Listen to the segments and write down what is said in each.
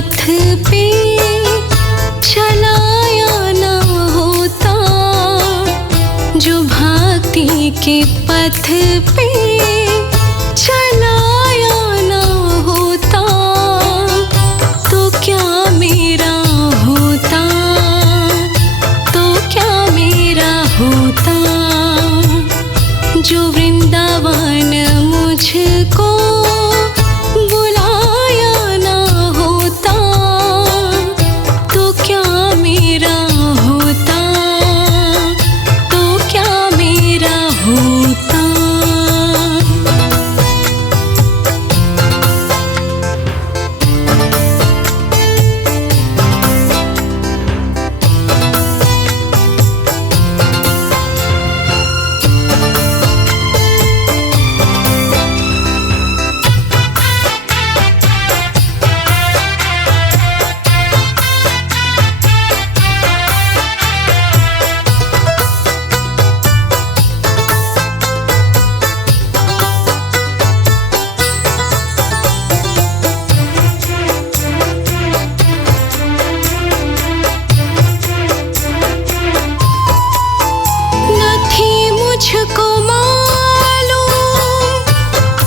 पथ पे चलाया न होता, जो भक्ति के पथ पे चलाया न होता, तो क्या मेरा होता, तो क्या मेरा होता। जो वृंदावन मुझको बुलाया न होता, तो क्या मेरा होता, तो क्या मेरा होता। मुझको मालूम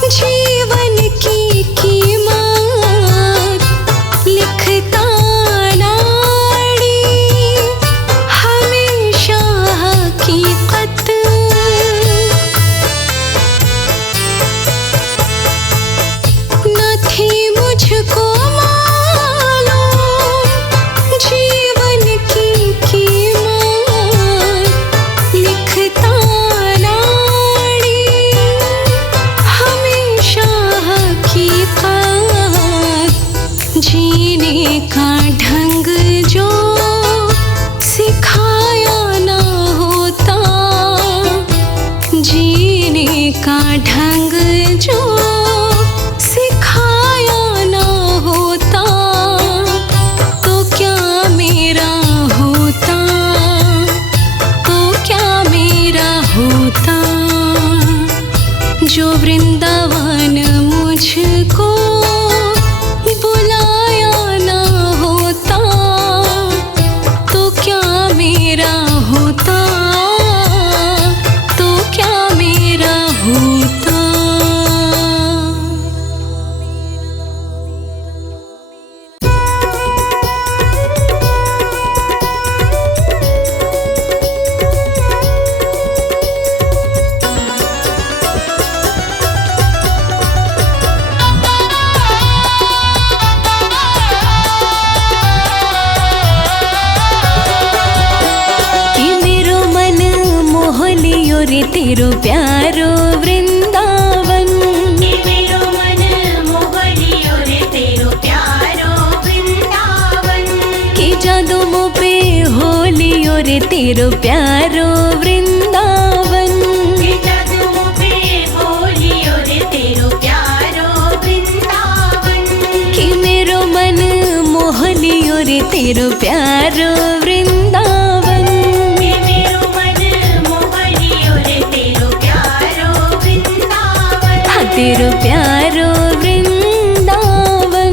जीवन की कीमत, लिखता नाड़ी हमेशा हकीकत। न थी मुझको मालूम जीवन की कीमत, लिखता जीने का ढंग जो सिखाया न होता, जीने का ढंग जो सिखाया न होता, तो क्या मेरा होता, तो क्या मेरा होता। जो वृंदावन मुझको बुलाया न होता, तो क्या मेरा होता, तो क्या मेरा होता। रे तेरो प्यारो वृंदावन, मेरो मन मोह लियो रे तेरो प्यारो वृंदावन। कि जादू मुँह पे हो लियो रे तेरो प्यारो वृंदावन, कि जादू मुँह पे हो लियो रे तेरो प्यारो वृंदावन। कि मेरो मन मोह लियो रे तेरो प्यारो वृंदावन, कि मेरो मन मोह लियो रे तेरो प्यारो वृंदावन। हाँ तेरो प्यारो वृंदावन।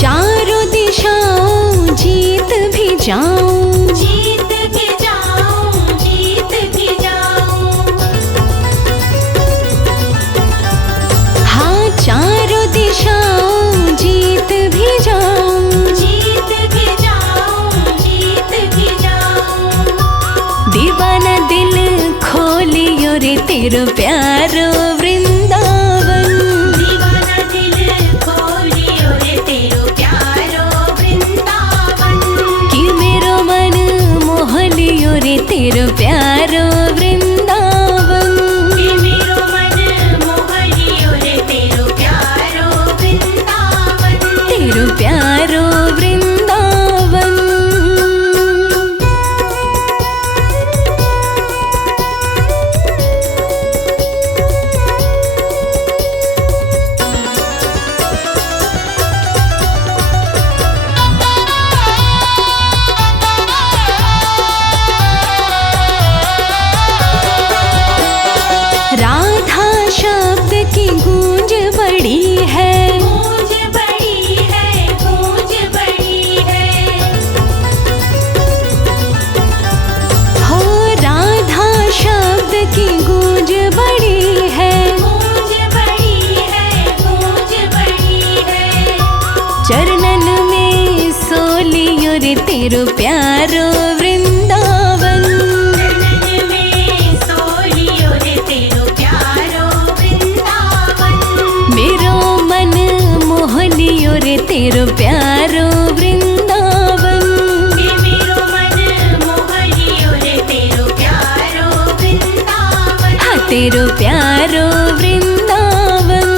चारों दिशाओं जीत भी जाऊं, जीत भी जाऊं, जीत भी जाऊं। हाँ चारों दिशाओं जीत भी जाऊं, जीत भी जाऊं, जीत भी जाऊं। दीवाना दिल खोलियो रे तेरो प्यारो वृंदावन, दीवाना दिल खोलियो रे तेरो प्यारो वृंदावन। कि मेरो मन मोह लियो रे तेरो प्यारो वृंदावन, कि मेरो मन मोह लियो रे तेरो प्यारो वृंदावन। तेरो प्यारो वृंदावन। तेरो प्यारो वृंदावन।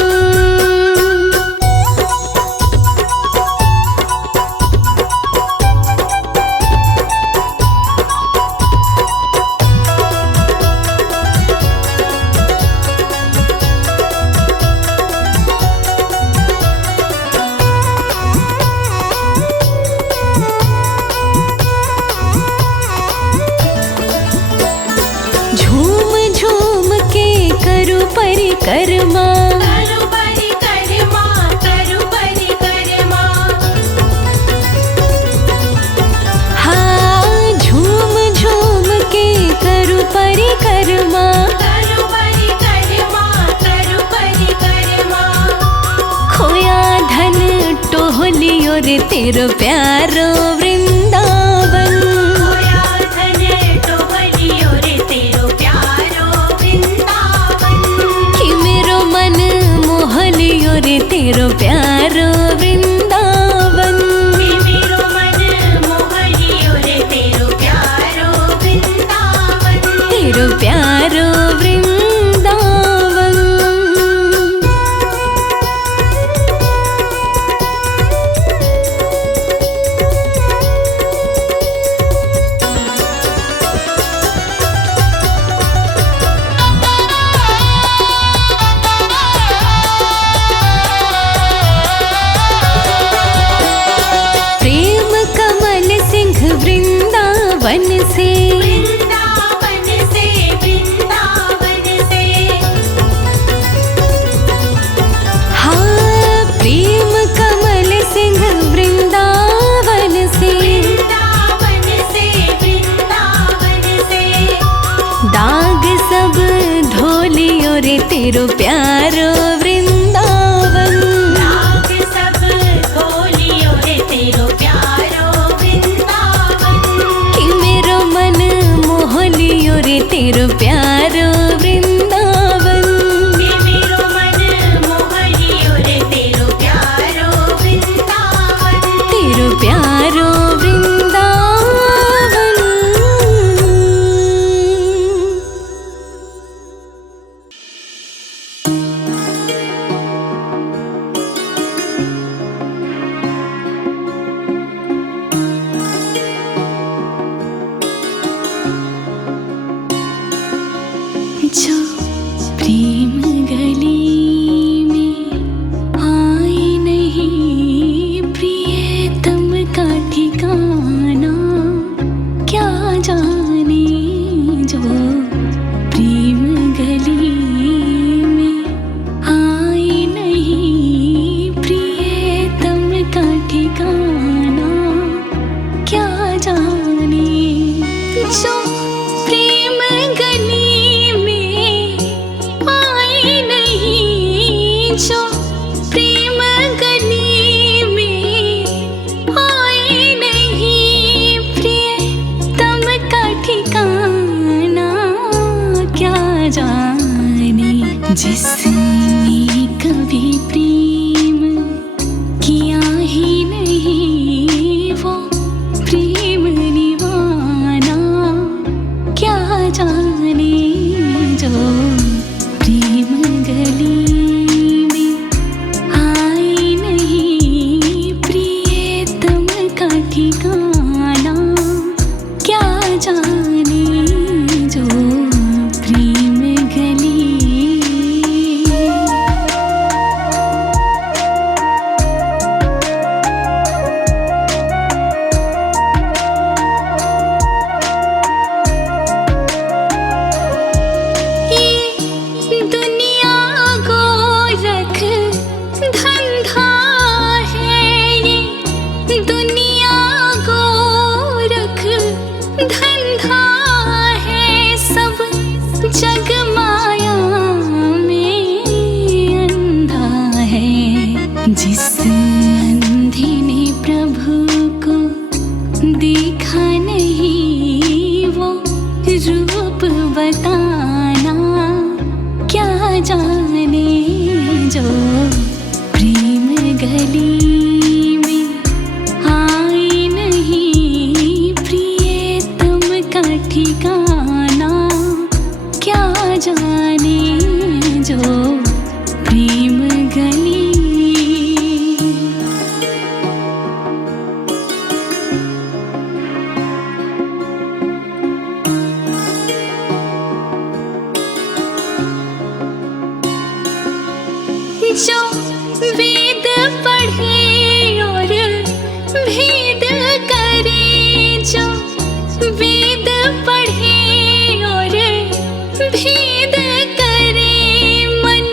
झूम झूम के करू परिक्रमा, करु परिक्रमा, करु परिक्रमा। हाँ झूम झूम के करू परिक्रमा, करु परिक्रमा, करु परिक्रमा। खोया धन टोहलियो रे तेरो प्यारो वृंदावन। खोया धन टोहलियो रे तेरो प्यारो वृंदावन। कि मेरो मन मोहलियो रे तेरो प्यारो वृंदावन। कि मेरो मन मोहलियो रे तेरो प्यारो वृंदावन। तेरो प्यारो वृंदावन। प्रेम कमल सिंह वृंदावन से, वृंदावन से, वृंदावन से। हाँ प्रेम कमल सिंह वृंदावन से, वृंदावन से, वृंदावन से। दाग सब धोलियो रे तेरो प्यारो वृंदावन। राग सब धोलियो रे तेरो प्यारो वृंदावन। कि मेरो मन मोहलियो रे तेरो प्यारो वृंदावन। कि मेरो मन मोहलियो रे तेरो प्यारो वृंदावन। तेरो प्यारो वृंदावन। जो प्रेम गली में आए नहीं प्रियतम का ठिकाना, क्या जाने जो प्रेम गली में आए नहीं प्रियतम का ठिकाना, क्या जाने जो प्रेम गली में आए नहीं, जो प्रेम गली में आए नहीं प्रियतम का ठिकाना, क्या जाने जिसने कभी प्रेम किया ही नहीं वो प्रेम निवाना, क्या जाने जो प्रेम गली में आए नहीं प्रियतम का ठिकाना, क्या जाने जो प्रेम गली। ये दुनिया गोरख धंधा है, ये दुनिया गोरख धंधा है, सब जग माया में अंधा है। जिस अंधे ने प्रभु को देखा नहीं वो रूप बताना, क्या जाने जो प्रेम गली में आए नहीं प्रियतम का ठिकाना, क्या जाने जो वेद पढ़े और भेद करे, जो वेद पढ़े और भेद करे, मन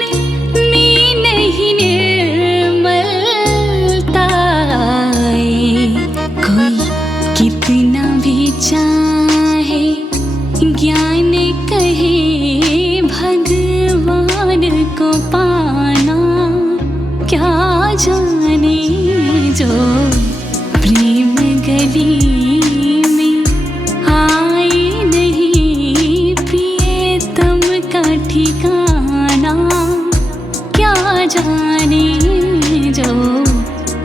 में नहीं निर्मलता आए। कोई कितना भी चाहे ज्ञान कहे भगवान को पाना, क्या जाने जो प्रेम गली में आए नहीं प्रियतम का ठिकाना, क्या जाने जो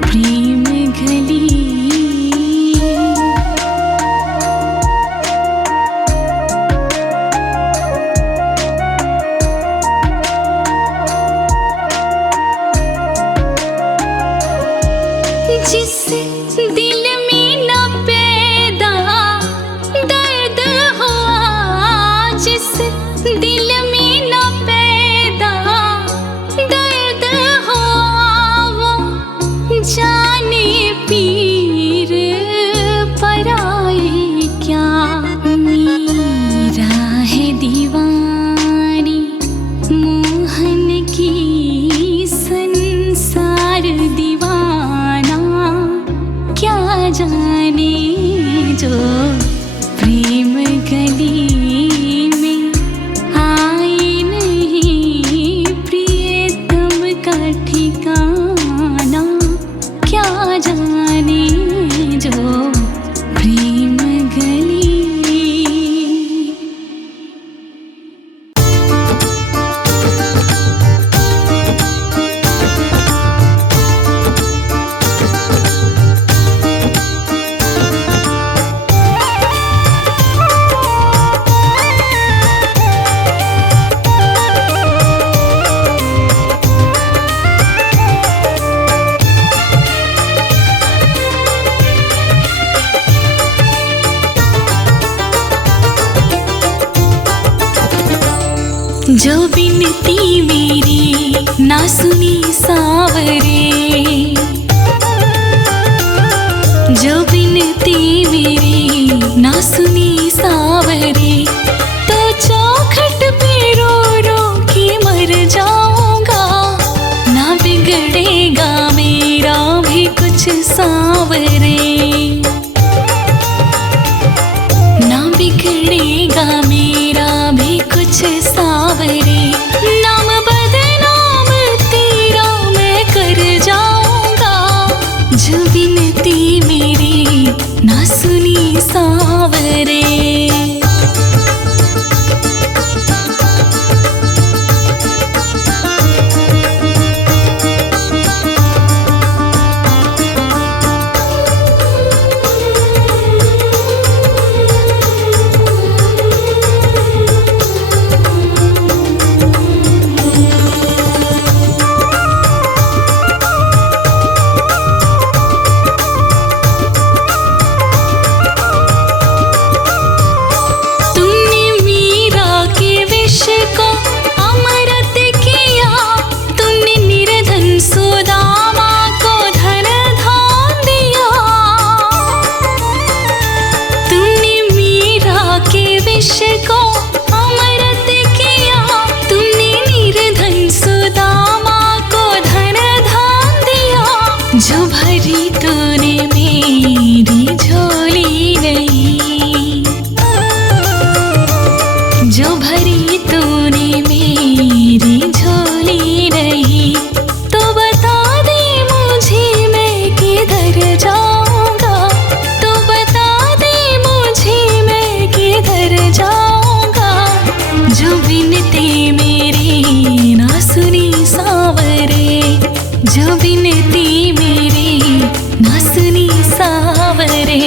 प्रेम गली। जिस दिल में न पैदा दर्द हुआ, जिस दिल में न पैदा दर्द हुआ, वो जाने पीर पराए क्या। मीरा है दीवानी मोहन की, संसार दीवाना, क्या जाने जो प्रेम गली में आए नहीं प्रियतम का ठिकाना, क्या जाने जो प्रेम गली। जो बिनती मेरी ना सुनी सावरे, जो बिनती मेरी ना सुनी सावरे, तो चौखट पे रो रो के मर जाऊंगा। ना बिगड़ेगा मेरा भी कुछ सावरे, ना बिगड़ेगा मेरा भी कुछ सावरे, नाम बदनाम तेरा मैं कर जाऊंगा। जो बिनती मेरी ना सुनी सावरे। जो भरी तूने मेरी झोली नहीं, जो भरी तूने मेरी झोली नहीं, तो बता दे मुझे मैं किधर जाऊंगा, तो बता दे मुझे मैं किधर जाऊंगा। जो बिनती मेरी ना सुनी सावरे, जो बिनती मेरी ना सुनी सावरे।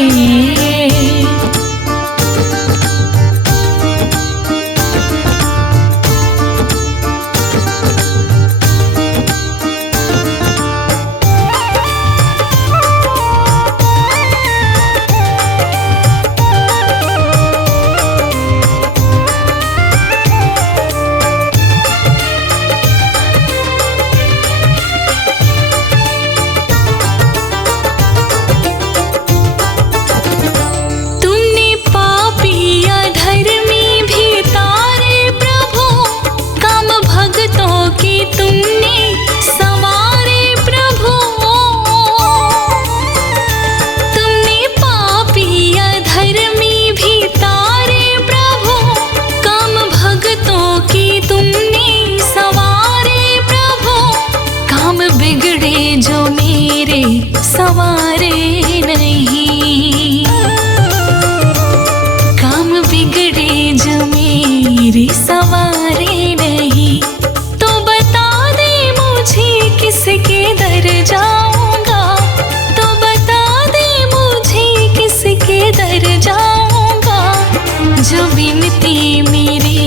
संवारे नहीं। काम बिगड़े जो मेरे संवारे नहीं, तो बता दे मुझे किसके दर जाऊंगा, तो बता दे मुझे किसके दर जाऊंगा। जो बिनती मेरी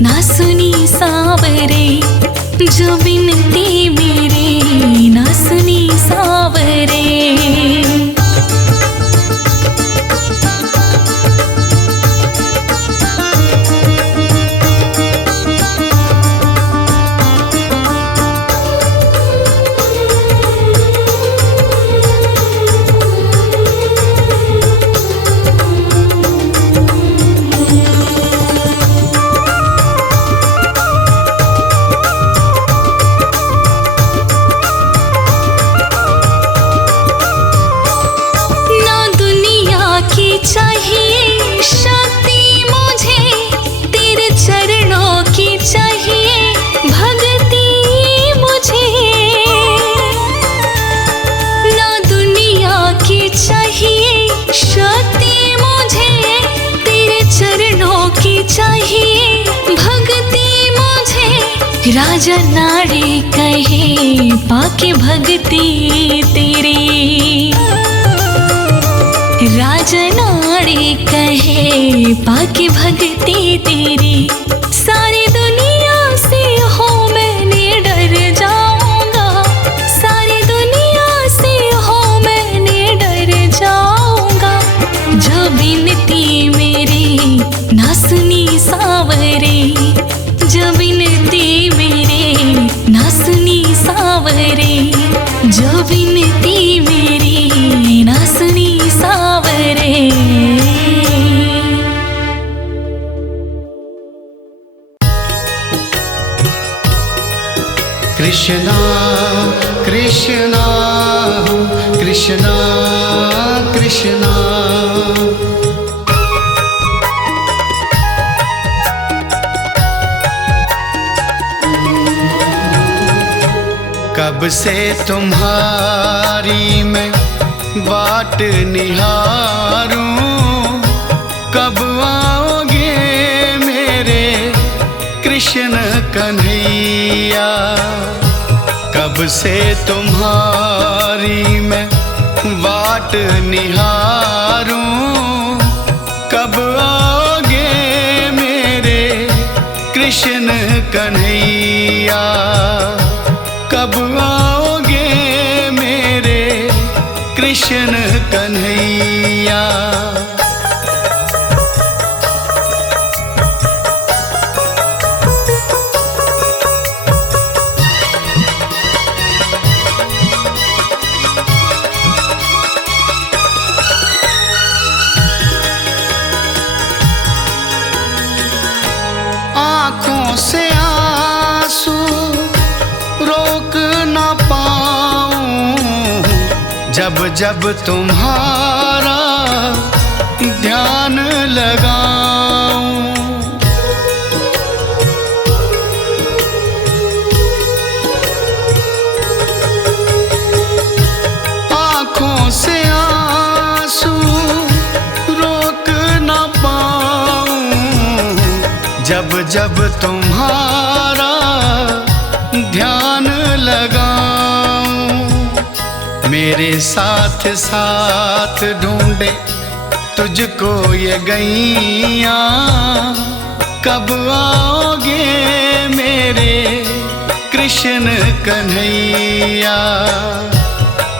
ना सुनी सावरे, जो बिनती मेरी ना सुनी सावरे। चाहिए शक्ति मुझे, तेरे चरणों की चाहिए भक्ति मुझे। ना दुनिया की चाहिए शक्ति मुझे, तेरे चरणों की चाहिए भक्ति मुझे। राजा नाड़ी कहे पाके भक्ति तेरी, राजा नाड़ी कहे पाके भक्ति तेरी। सारी दुनिया से हो मैंने डर जाऊंगा, सारी दुनिया से हो मैंने डर जाऊंगा। जो बिनती मेरी ना सुनी सावरे, जो बिनती मेरी ना सुनी सावरे, जो बिनती मेरी ना सुनी सावरे। कृष्णा कृष्णा कृष्णा कृष्णा। कब से तुम्हारी मैं बाट निहारूं, कब आओगे मेरे कृष्ण कन्हैया। कब से तुम्हारी मैं बाट निहारूं, कब आओगे मेरे कृष्ण कन्हैया। कब आओगे मेरे कृष्ण कन्हैया। आँखों से आंसू रोक ना पाऊं, जब जब तुम्हारा ध्यान लगाऊं। आँखों से आंसू रोक ना पाऊं, जब जब तुम्हारा ध्यान लगाऊं। मेरे साथ साथ ढूंढे तुझको ये गैया, कब आओगे मेरे कृष्ण कन्हैया।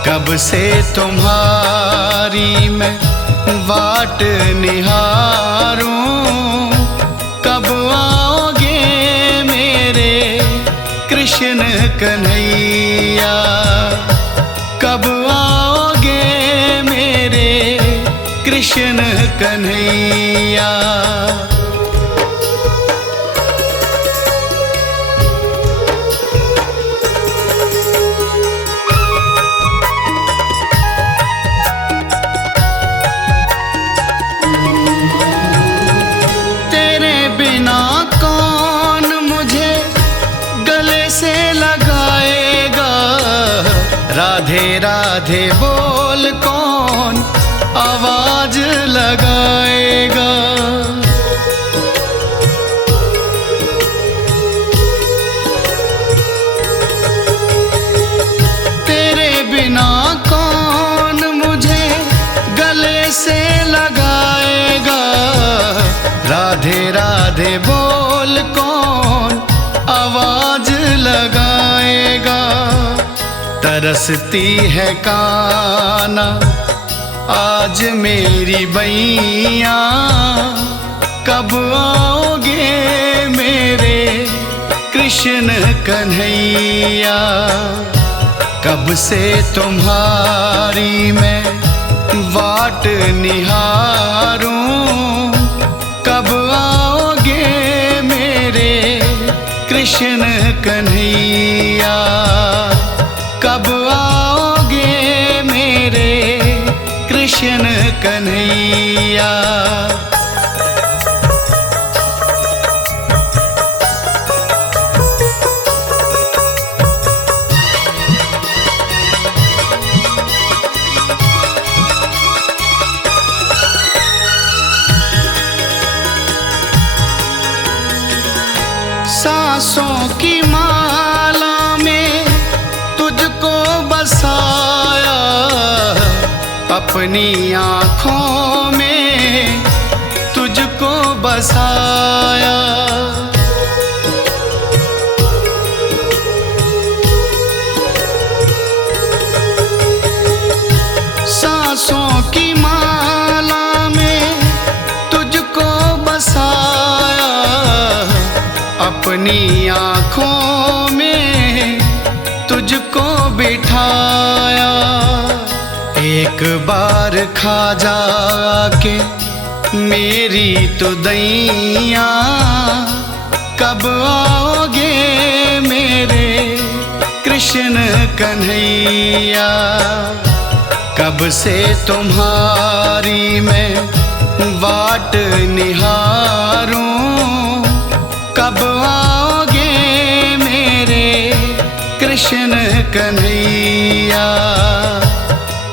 कब से तुम्हारी मैं बाट निहारूं, कब आओगे मेरे कृष्ण कन्हैया। कब आओगे मेरे कृष्ण कन्हैया। तेरे बिना कौन मुझे गले से लगाएगा, राधे राधे बोल कौन आवाज लगाएगा। तेरे बिना कौन मुझे गले से लगाएगा। राधे राधे बोल कौन आवाज लगाएगा। तरसती है कान्हा आज मेरी बैया, कब आओगे मेरे कृष्ण कन्हैया। कब से तुम्हारी मैं वाट निहारूं, कब आओगे मेरे कृष्ण कन्हैया। कब आओगे मेरे कृष्ण कन्हैया। सांसों की माला में तुझको बसाया, अपनी आँखों में तुझको बसाया। सांसों की माला में तुझको बसाया, अपनी आँखों में तुझको बिठाया। एक बार खा जाके मेरी तो दैया, कब आओगे मेरे कृष्ण कन्हैया। कब से तुम्हारी मैं वाट निहारूं, कब आओगे मेरे कृष्ण कन्हैया।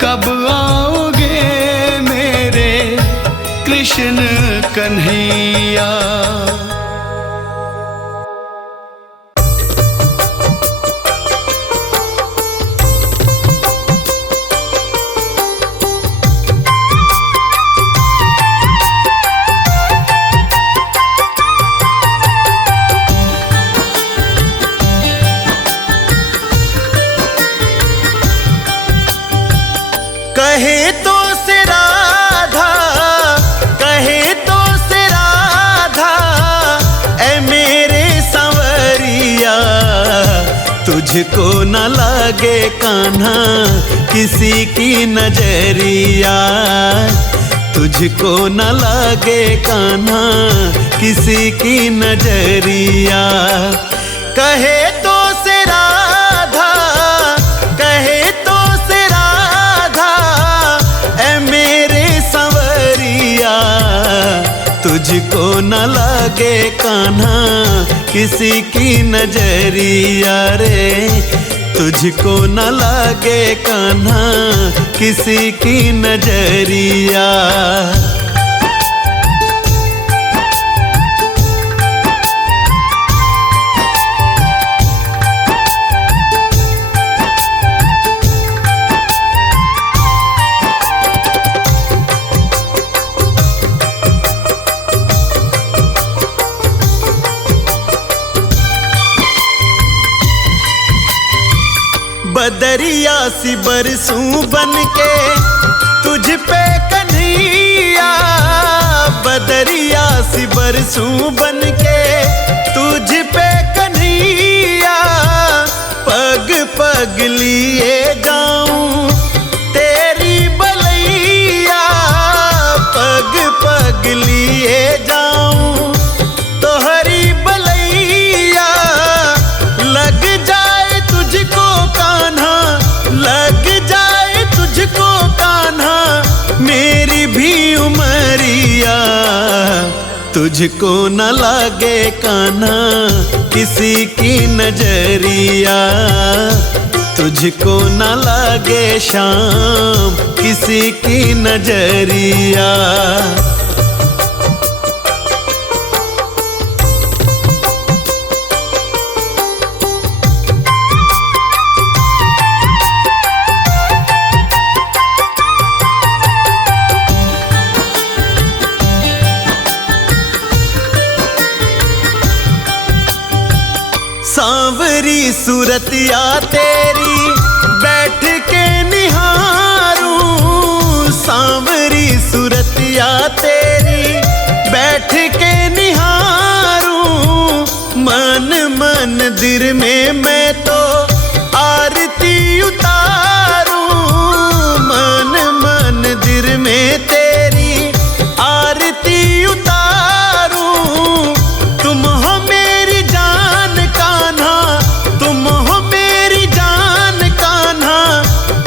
कब आओगे मेरे कृष्ण कन्हैया। कहे तो से राधा, कहे तो से राधा, ऐ मेरे संवरिया। तुझको न लागे कान्हा किसी की नजरिया। तुझको न लागे कान्हा किसी की नजरिया। कहे तो से राधा, कहे तो से राधा, ऐ मेरे संवरिया। तुझको न लागे कान्हा किसी की नजरिया रे। तुझको न लागे कान्हा किसी की नजरिया। बदरिया सी बरसूं बन के तुझ पे कन्हैया। बदरिया सी बरसूं बन के तुझ पे कन्हैया। पग पग लिए जाऊं तेरी बलैया। पग पग लिए जाऊं तोहरी बलैया। लग जाए तुझको कान्हा, लग जाए तुझको कान्हा मेरी भी उमरिया। तुझको न लागे कान्हा किसी की नजरिया। तुझको न लगे शाम किसी की नजरिया। सांवरी सूरतिया तेरी बैठ के निहारूं, सांवरी सूरतिया तेरी बैठ के निहारूं। मन मंदिर में मैं तो आरती उतारूं, मन मंदिर में तेरी आरती उतारूं। तुम हो मेरी जान कान्हा, तुम हो मेरी जान कान्हा,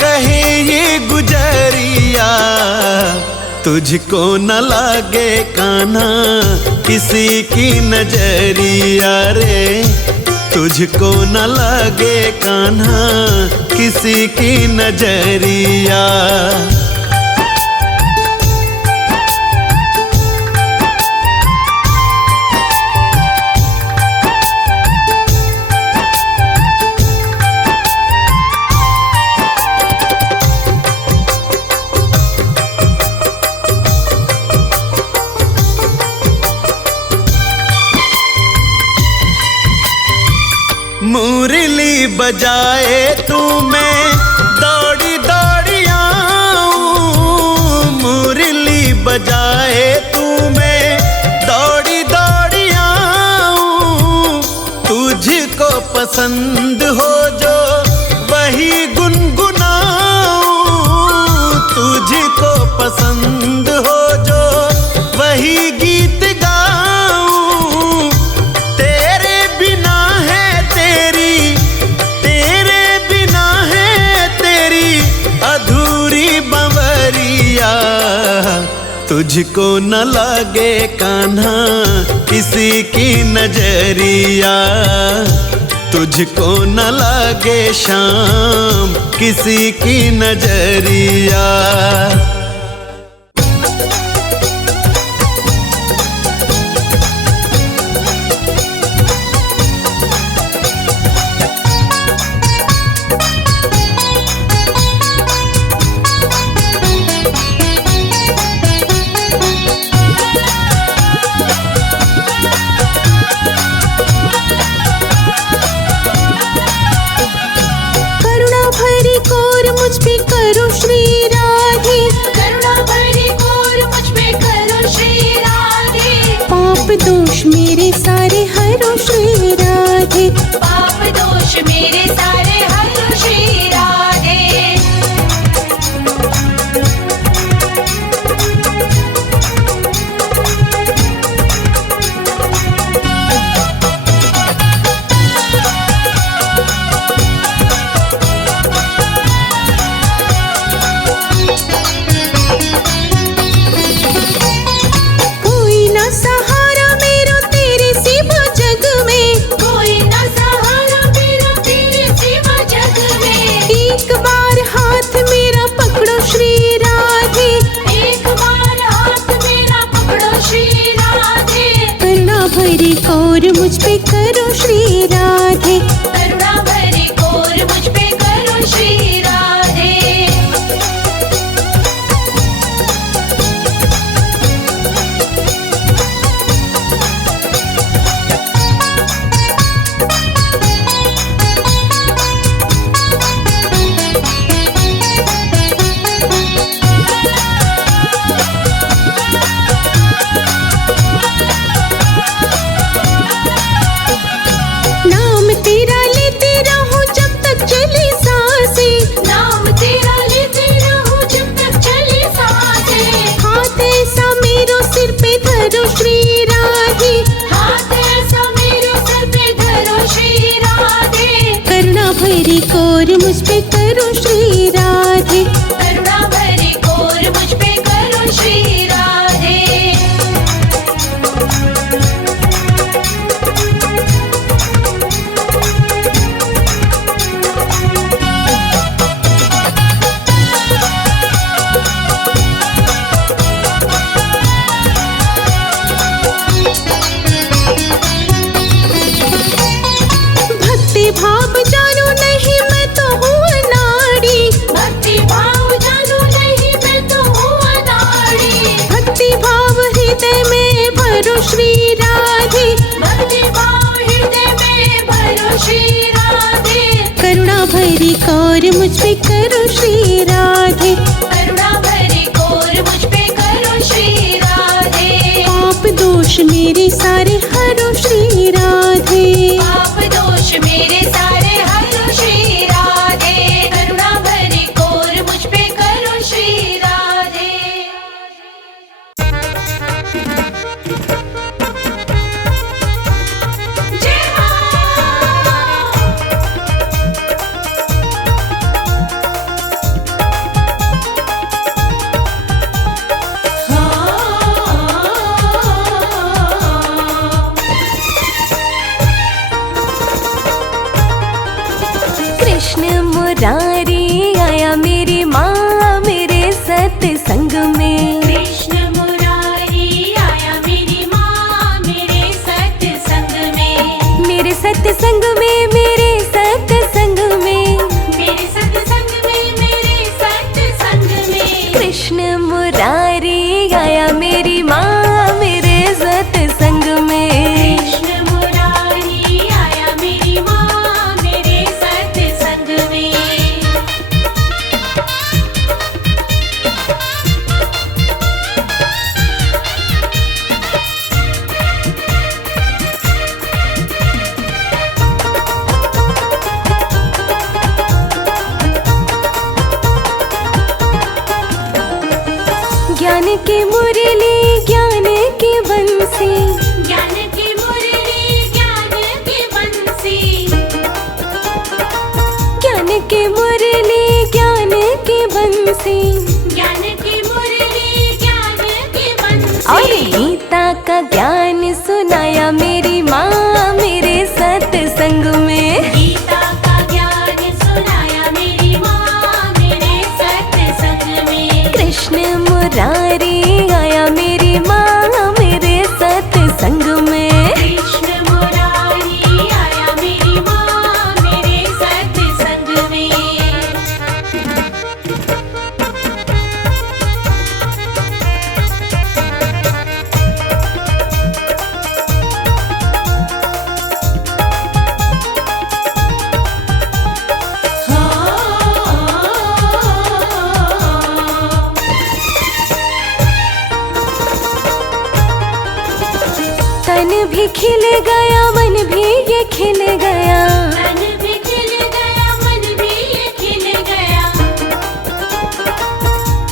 कहे ये गुजरिया। तुझको न लागे कान्हा किसी की नजरिया रे, तुझको न लागे कान्हा किसी की नजरिया। मुरली बजाए तू मैं दौड़ी दौड़ी आऊं, मुरली बजाए तू मैं दौड़ी दौड़ी आऊं। तुझको पसंद हो जो वही गुनगुनाऊं, तुझको पसंद हो जो वही गीत गाऊं। तेरे बिना है तेरी, तेरे बिना है तेरी अधूरी बंवरिया। तुझको न लागे कान्हा किसी की नजरिया, तुझको न लागे शाम किसी की नजरिया। दोष मेरे सारे हरो श्री राधे, पाप दोष मेरे सारे हरो श्री राधे। कोई ना सहारा मेरो तेरे सिवा जग में, कोई ना सहारा मेरा तेरे सिवा जग में। एक बार हाथ मेरा पकड़ो श्री राधे, एक बार हाथ मेरा पकड़ो श्री राधे। करुणा भरी कौर मुझ पे करो श्री राधे, करुणा भरी कौर मुझ पे करो श्री राधे। नाम तेरा लेते रहूं जब तक चली सांसें, नाम तेरा लेते रहूं जब तक चली सांसें। हाथ ऐसा मेरो सिर पे धरो श्री राधे, हाथ ऐसा मेरे सर पे धरो श्री राधे। करुणा भरी कौर मुझ पे करो श्री राधे, करुणा भरी कौर मुझ पे करो श्री राधे। भरी कौर मुझ पे करो श्री राधे, करुणा भरी कौर मुझ पे करो श्री राधे। पाप दोष मेरे सारे हरो श्री राधे, पाप दोष मेरे सारे हरो श्री राधे। करुणा भरी कौर मुझ पे करो श्री राधे। जय कृष्ण मुरारी आया मेरी माँ मेरे सत्संग में, कृष्ण मुरारी आया मेरी माँ मेरे सत्संग में, मेरे सत्संग में, मेरे सत्संग में, मेरे सत्संग में, मेरे सत्संग में। कृष्ण मुरारी आया मेरी माँ मेरे सत्संग में। कृष्ण मुरारी आया मेरी माँ मेरे सत्संग में। ज्ञान की मुरली ज्ञान की बंसी, ज्ञान की मुरली ज्ञान की बंसी, ज्ञान की मुरली ज्ञान की बंसी, ज्ञान की मुरली ज्ञान की बंसी। और गीता का ज्ञान सुनाया मेरी माँ मेरे सत्संग में। गीता का ज्ञान सुनाया मेरी माँ मेरे सत्संग में। कृष्ण मुरारी आया मेरी माँ मेरे सत्संग में। कृष्ण मुरारी आया मेरी माँ मेरे सत्संग में। तन भी खिल गया मन भी ये खिल गया, मन भी खिल गया मन भी ये खिल गया,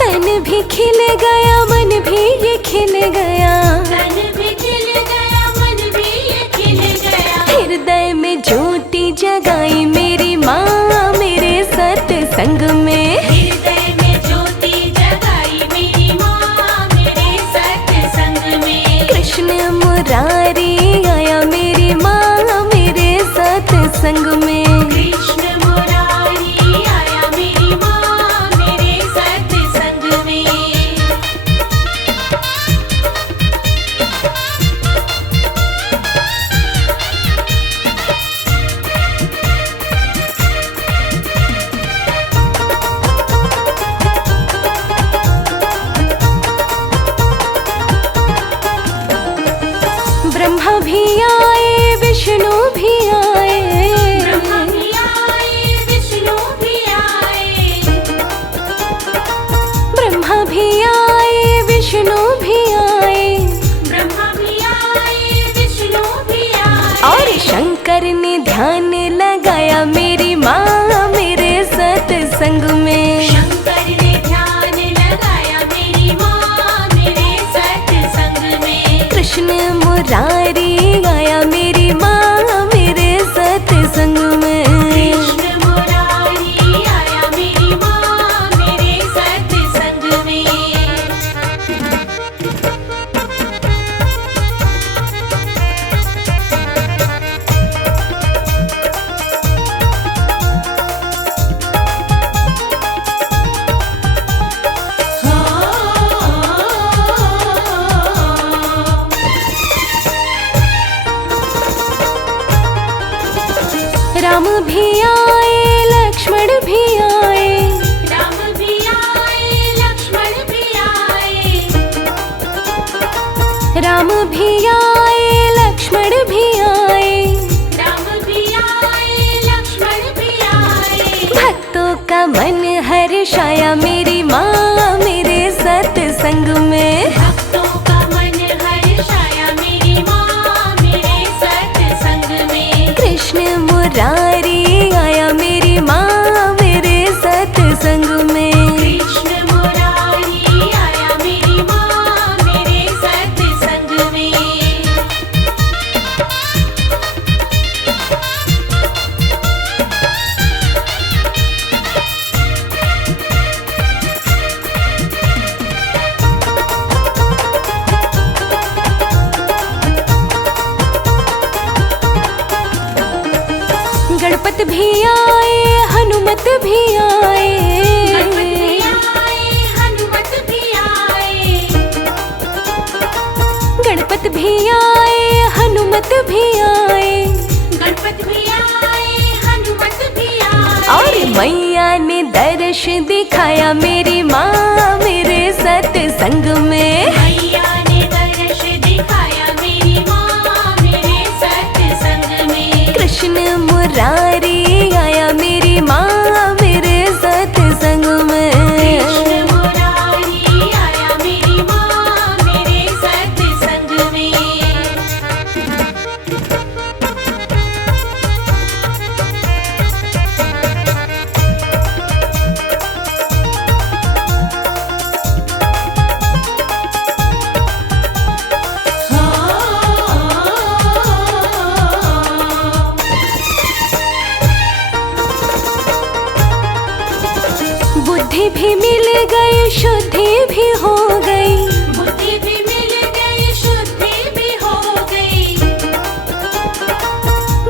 तन भी खिल गया मन भी ये खिल गया, तन भी खिल गया मन भी ये खिल गया। हृदय में ज्योति जगाई मेरी माँ मेरे सत्संग में। हृदय में ज्योति जगाई मेरी माँ मेरे सत्संग में। कृष्ण मुरारी आया मेरी माँ मेरे सत्संग में। कृष्ण मुरारी आया मेरी माँ मेरे सत्संग में। ब्रह्मा भी आए विष्णु भी आए, ब्रह्मा भी आए विष्णु भी आए, ब्रह्मा भी आए विष्णु भी आए, ब्रह्मा भी आए विष्णु भी आए। और शंकर ने ध्यान लगाया मेरी माँ मेरे सत्संग में। शंकर ने ध्यान लगाया मेरी माँ मेरे सत्संग में। कृष्ण मुरारी आया मेरी माँ मेरे सत्संग में। कृष्ण मुरारी आया मेरी माँ मेरे सत्संग में। राम भी आए लक्ष्मण भी आए, राम भी आए लक्ष्मण भी आए, राम भी आए लक्ष्मण भी आए, राम भी आए लक्ष्मण भी आए। हर्ष आया मेरी माँ मेरे सत्संग में। भक्तों का मन हर्षाया मेरी माँ मेरे सत्संग में। कृष्ण मुरारी आया मेरी माँ मेरे सत्संग में। कृष्ण मुरारी आया मेरी माँ मेरे सत्संग में। गणपत भी आए हनुमत भी आए। गणपत भी आए हनुमत भी आए। गणपत भी आए हनुमत भी आए। गणपत भी आए हनुमत भी आए। और मैया ने दर्श दिखाया मेरी माँ मेरे सत्संग में। मैया ने दर्श दिखाया मेरी माँ मेरे सत्संग में। कृष्ण मुरारी आया मेरी माँ मेरे सत्संग में। कृष्ण मुरारी आया मेरी माँ मेरे सत्संग में। बुद्धि भी मिल गई शुद्धि भी हो गई। बुद्धि भी मिल गई शुद्धि भी हो गई।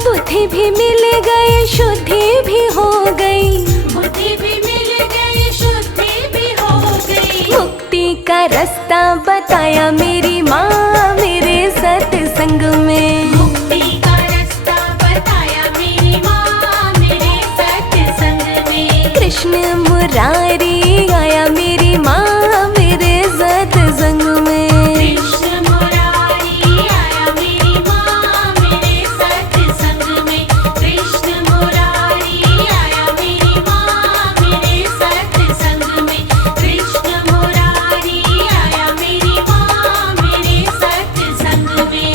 बुद्धि भी मिल गई शुद्धि भी हो गई। बुद्धि भी मिल गई शुद्धि भी हो गई। मुक्ति का रास्ता बताया मेरी माँ मेरे सत्संग में। मुक्ति का रास्ता बताया मेरी माँ मेरे सत्संग में। कृष्ण मुरारी आया मेरी माँ मेरे सत्संग में। कृष्ण मुरारी आया मेरी माँ मेरे सत्संग में। कृष्ण मुरारी आया मेरी माँ मेरे सत्संग में। कृष्ण मुरारी आया मेरी माँ मेरे सत्संग में।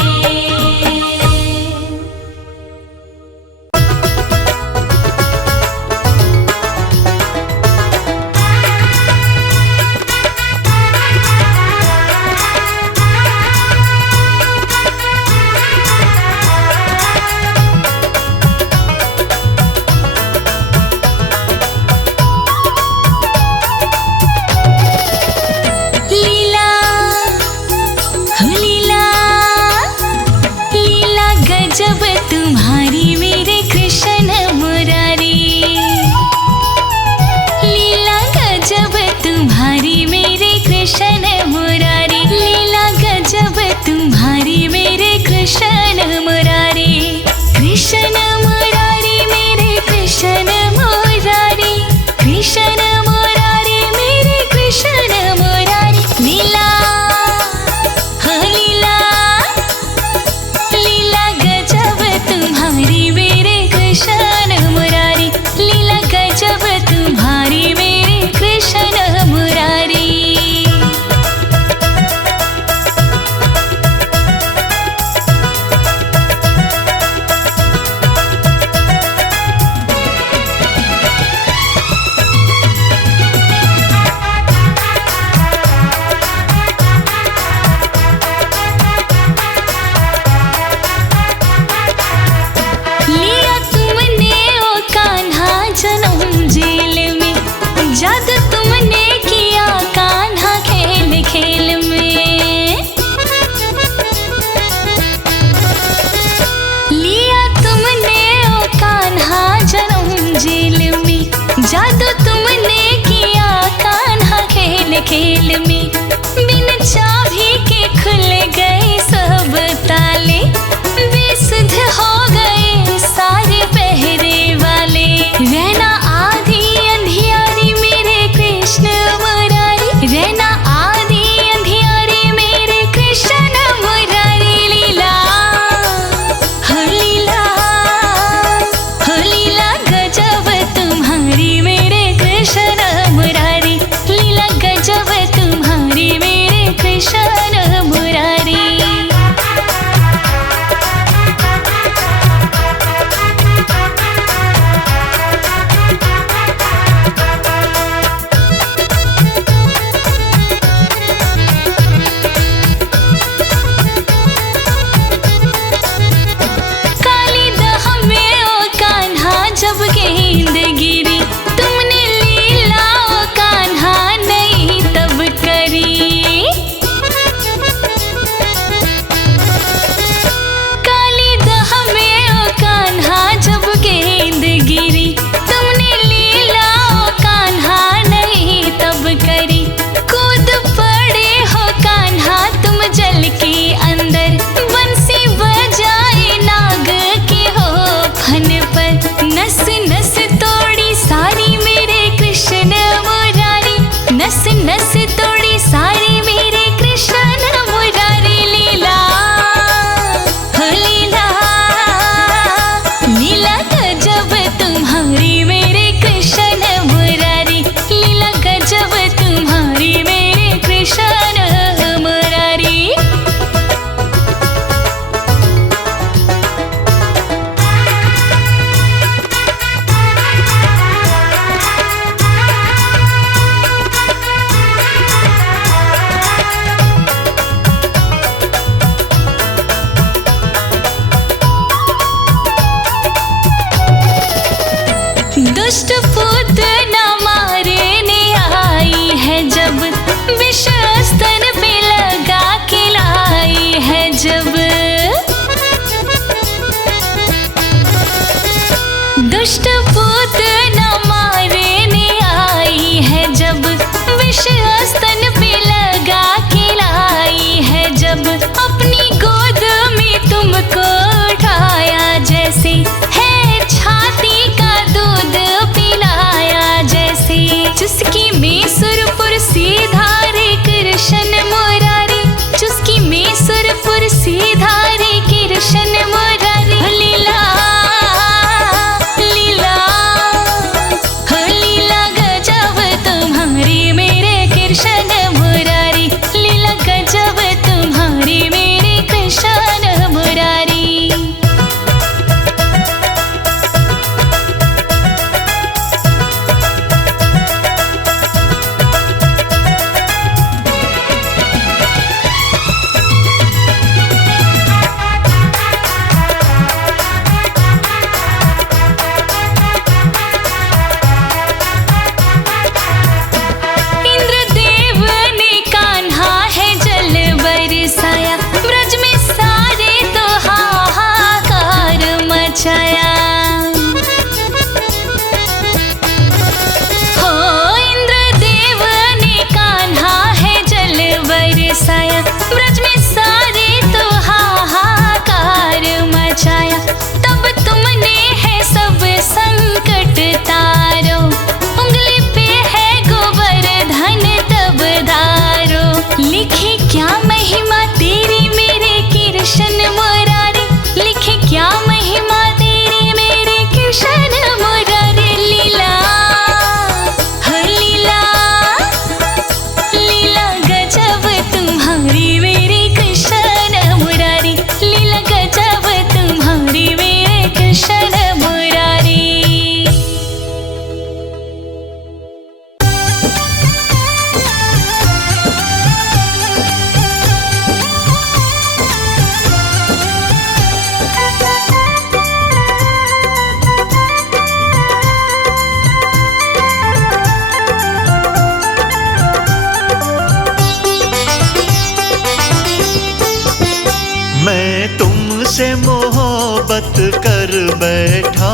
बैठा,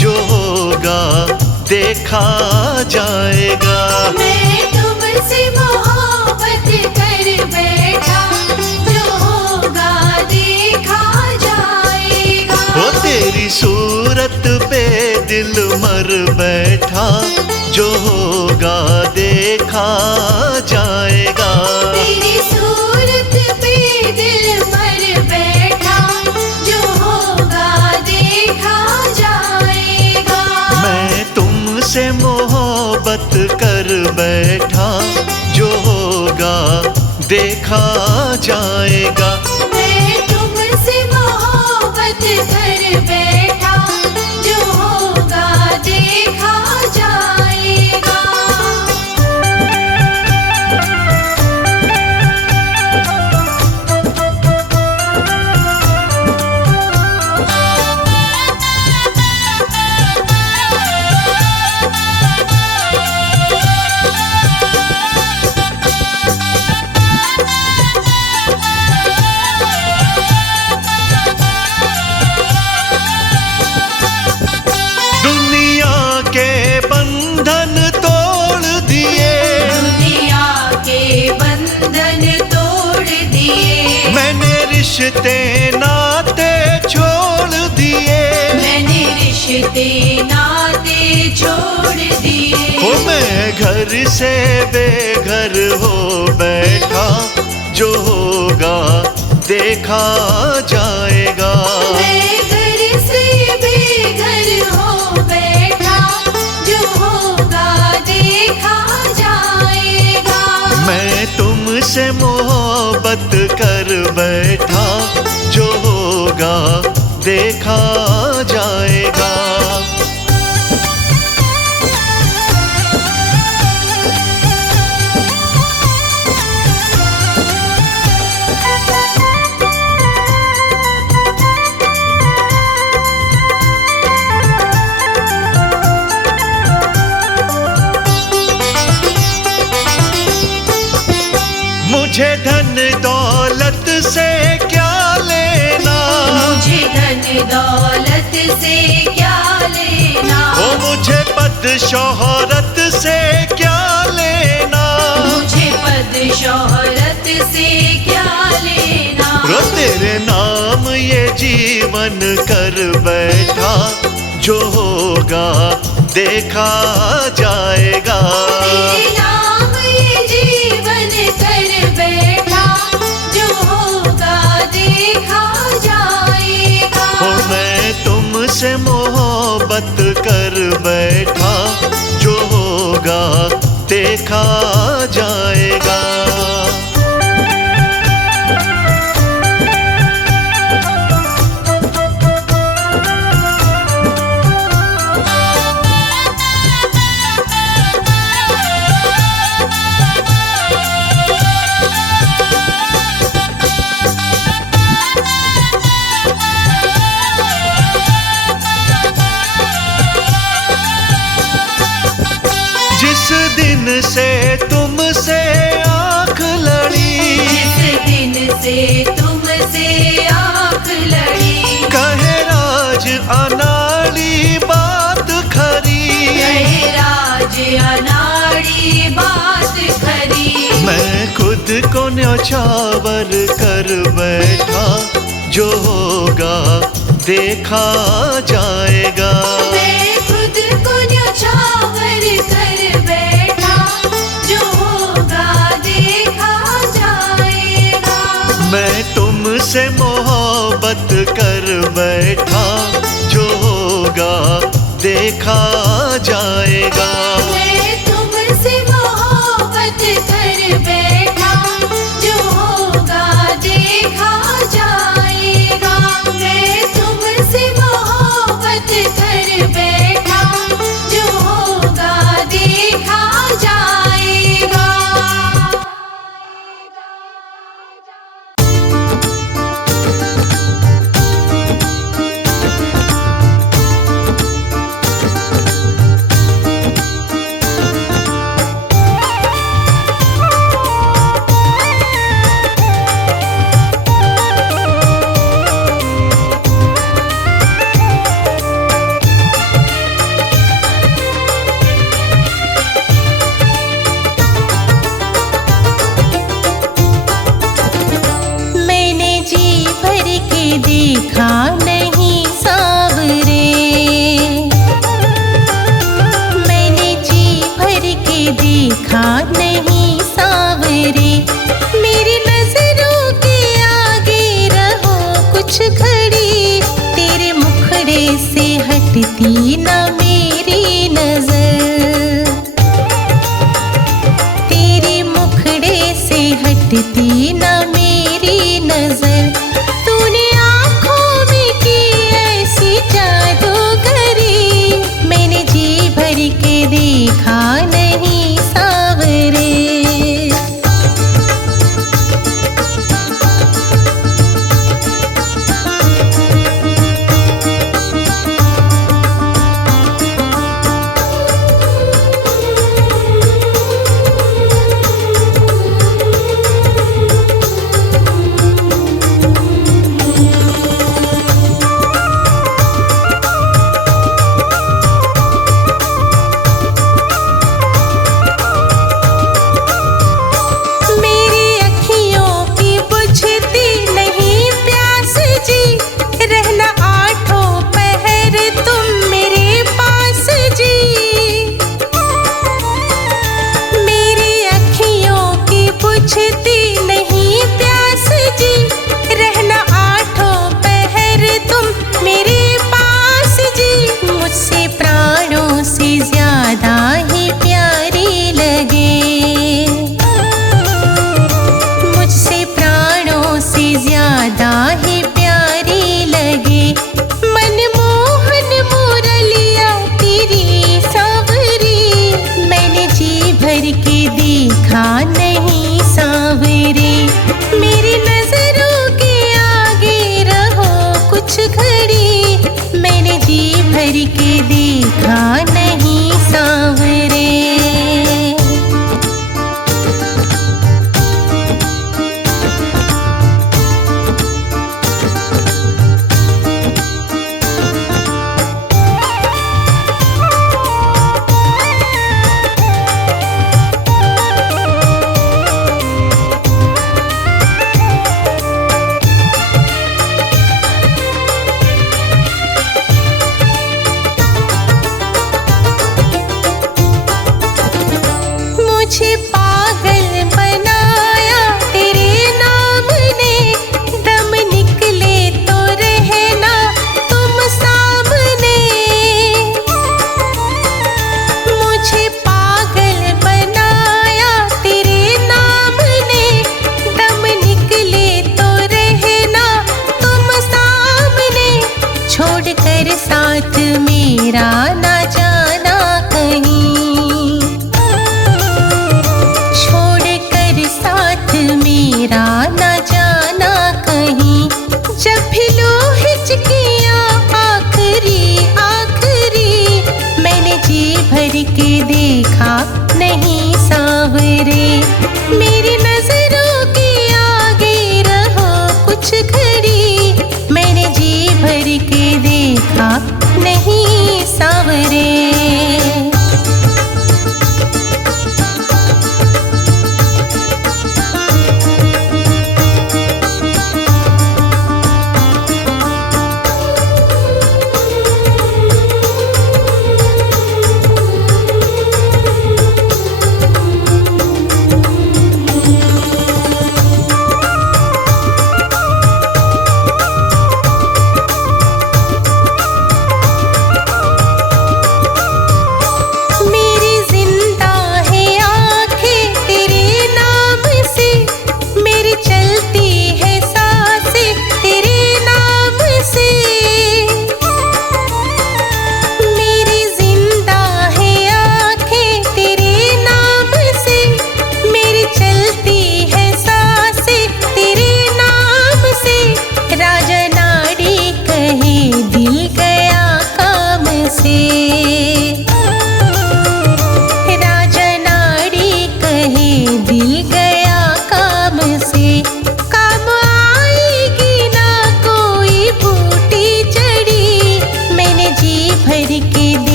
जो होगा देखा जाएगा। मैं तुमसे मोहब्बत कर बैठा, जो होगा देखा जाएगा। वो तेरी सूरत पे दिल मर बैठा, जो होगा देखा जाएगा। तेरी सूरत पे दिल मर बैठा, जो होगा देखा जाएगा। मैं तुमसे मोहब्बत कर बैठा, जो होगा देखा जाएगा। मैं तुमसे मोहब्बत कर बैठा, जो होगा देखा जाएगा। दुनिया के बंधन तोड़ दिए, दुनिया के बंधन तोड़ दिए। मैंने रिश्ते नाते छोड़ दिए। मैंने रिश्ते नाते छोड़ दिए। हो मैं घर से बेघर हो बैठा, जो होगा देखा जाएगा। मैं घर से बेघर हो बैठा, जो होगा देखा जाएगा। मैं तुमसे मोहब्बत कर बैठा, जो होगा देखा जाएगा। मुझे धन दौलत से क्या लेना, मुझे धन दौलत से क्या लेना। ओ मुझे पद शोहरत से क्या लेना। मुझे पद शोहरत से क्या लेना। रो तेरे नाम ये जीवन कर बैठा, जो होगा देखा जाएगा। तेरे नाम ये जीवन कर बैठा, जो होगा देखा जाएगा। ओ मैं तुमसे मोहब्बत कर बैठा, जो होगा देखा जाएगा। जिस दिन से तुमसे आँख लड़ी, जिस दिन से तुमसे आँख लड़ी। कहे राज अनाड़ी बात खरी। कहे राज अनाड़ी बात खरी। मैं खुद को न्यौछावर कर बैठा, जो होगा देखा जाएगा। मैं खुद को न्यौछावर कर बैठा, जो होगा देखा जाएगा। मैं तुमसे मोहब्बत कर बैठा, जो होगा देखा जाएगा। मैं तुमसे मोहब्बत कर बैठा, जो होगा देखा जाएगा। मैं तुमसे मोहब्बत कर बैठा, जो होगा देखा जाएगा। हटती न मेरी नजर, तेरे मुखड़े से हटती न मेरी नजर। तूने आँखों में की ऐसी जादूगरी, मैंने जी भर के देखा नहीं सांवरे।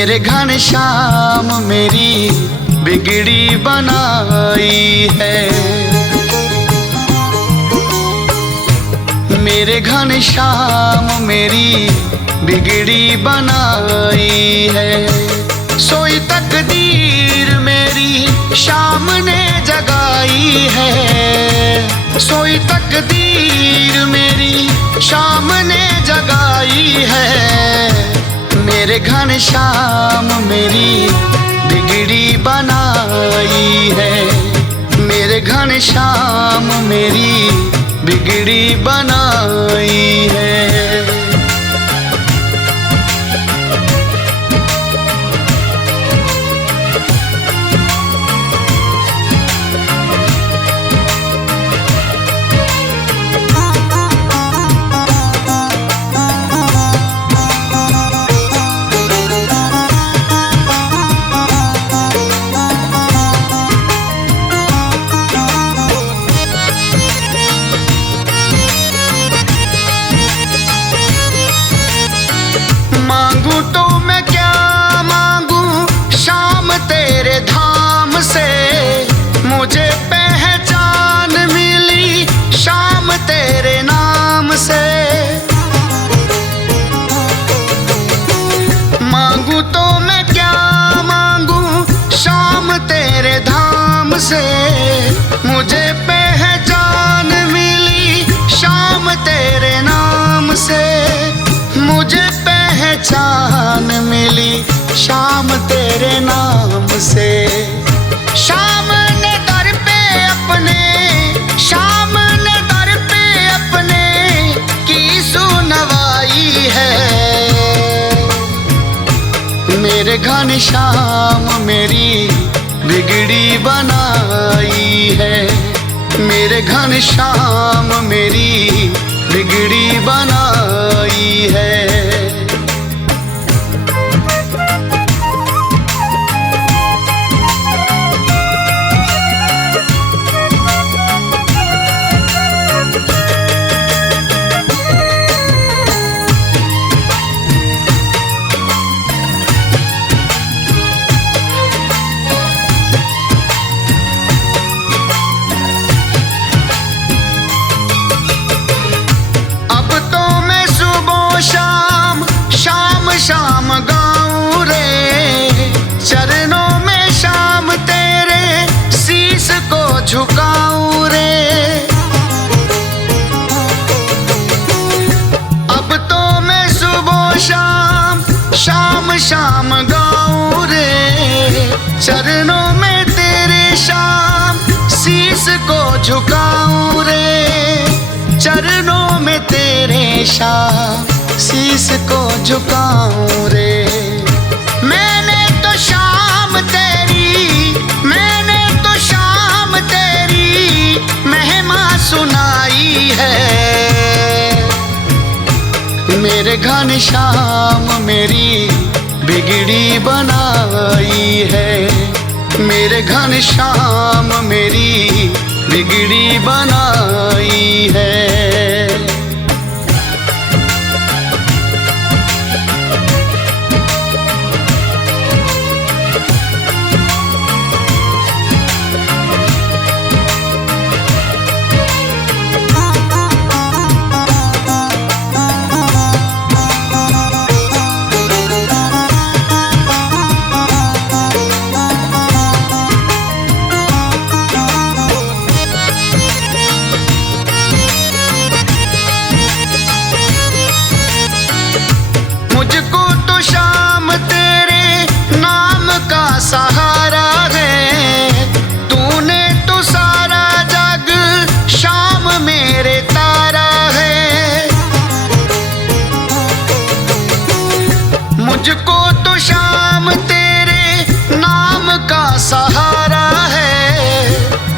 मेरे घनश्याम मेरी बिगड़ी बनाई है। मेरे घनश्याम मेरी बिगड़ी बनाई है। सोई तकदीर मेरी शाम ने जगाई है। सोई तकदीर मेरी शाम ने जगाई है। मेरे घनश्याम मेरी बिगड़ी बनाई है। मेरे घनश्याम मेरी बिगड़ी बनाई है। मांगू तो मैं क्या मांगू शाम तेरे धाम से। मुझे पहचान मिली शाम तेरे नाम से। मांगू तो मैं क्या मांगू शाम तेरे धाम से। मुझे पहचान मिली शाम तेरे नाम से। मुझे पहचान मिली शाम तेरे नाम से। शाम ने दर पे अपने, शाम ने दर पे अपने की सुनवाई है। मेरे घनश्याम मेरी बिगड़ी बनाई है। मेरे घनश्याम मेरी बिगड़ी बनाई है। शाम गाऊं रे चरणों में शाम तेरे शीश को झुकाऊं रे। अब तो मैं सुबह शाम शाम शाम गाऊं रे चरणों में तेरे शाम शीश को झुकाऊं रे। चरणों में तेरे शाम शीश को झुकाऊं रे। मैंने तो शाम तेरी महिमा सुनाई है। मेरे घनश्याम मेरी बिगड़ी बनाई है। मेरे घनश्याम मेरी बिगड़ी बनाई है। मुझको तो शाम तेरे नाम का सहारा है। तूने तो सारा जग शाम मेरे तारा है। मुझको तो शाम तेरे नाम का सहारा है।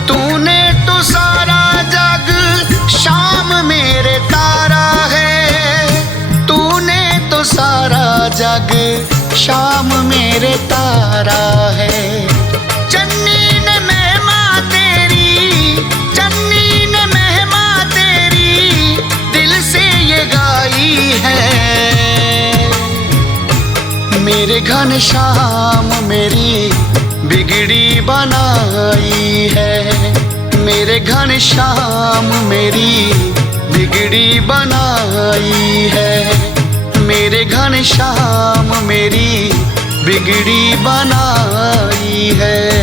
तूने तो सारा जग शाम मेरे तारा है। तूने तो सारा जग शाम मेरे तारा है। चन्नी ने महिमा तेरी, चन्नी ने महिमा तेरी दिल से ये गाई है। मेरे घनश्याम मेरी बिगड़ी बनाई है। मेरे घनश्याम मेरी बिगड़ी बनाई है। मेरे घनश्याम मेरी बिगड़ी बनाई है।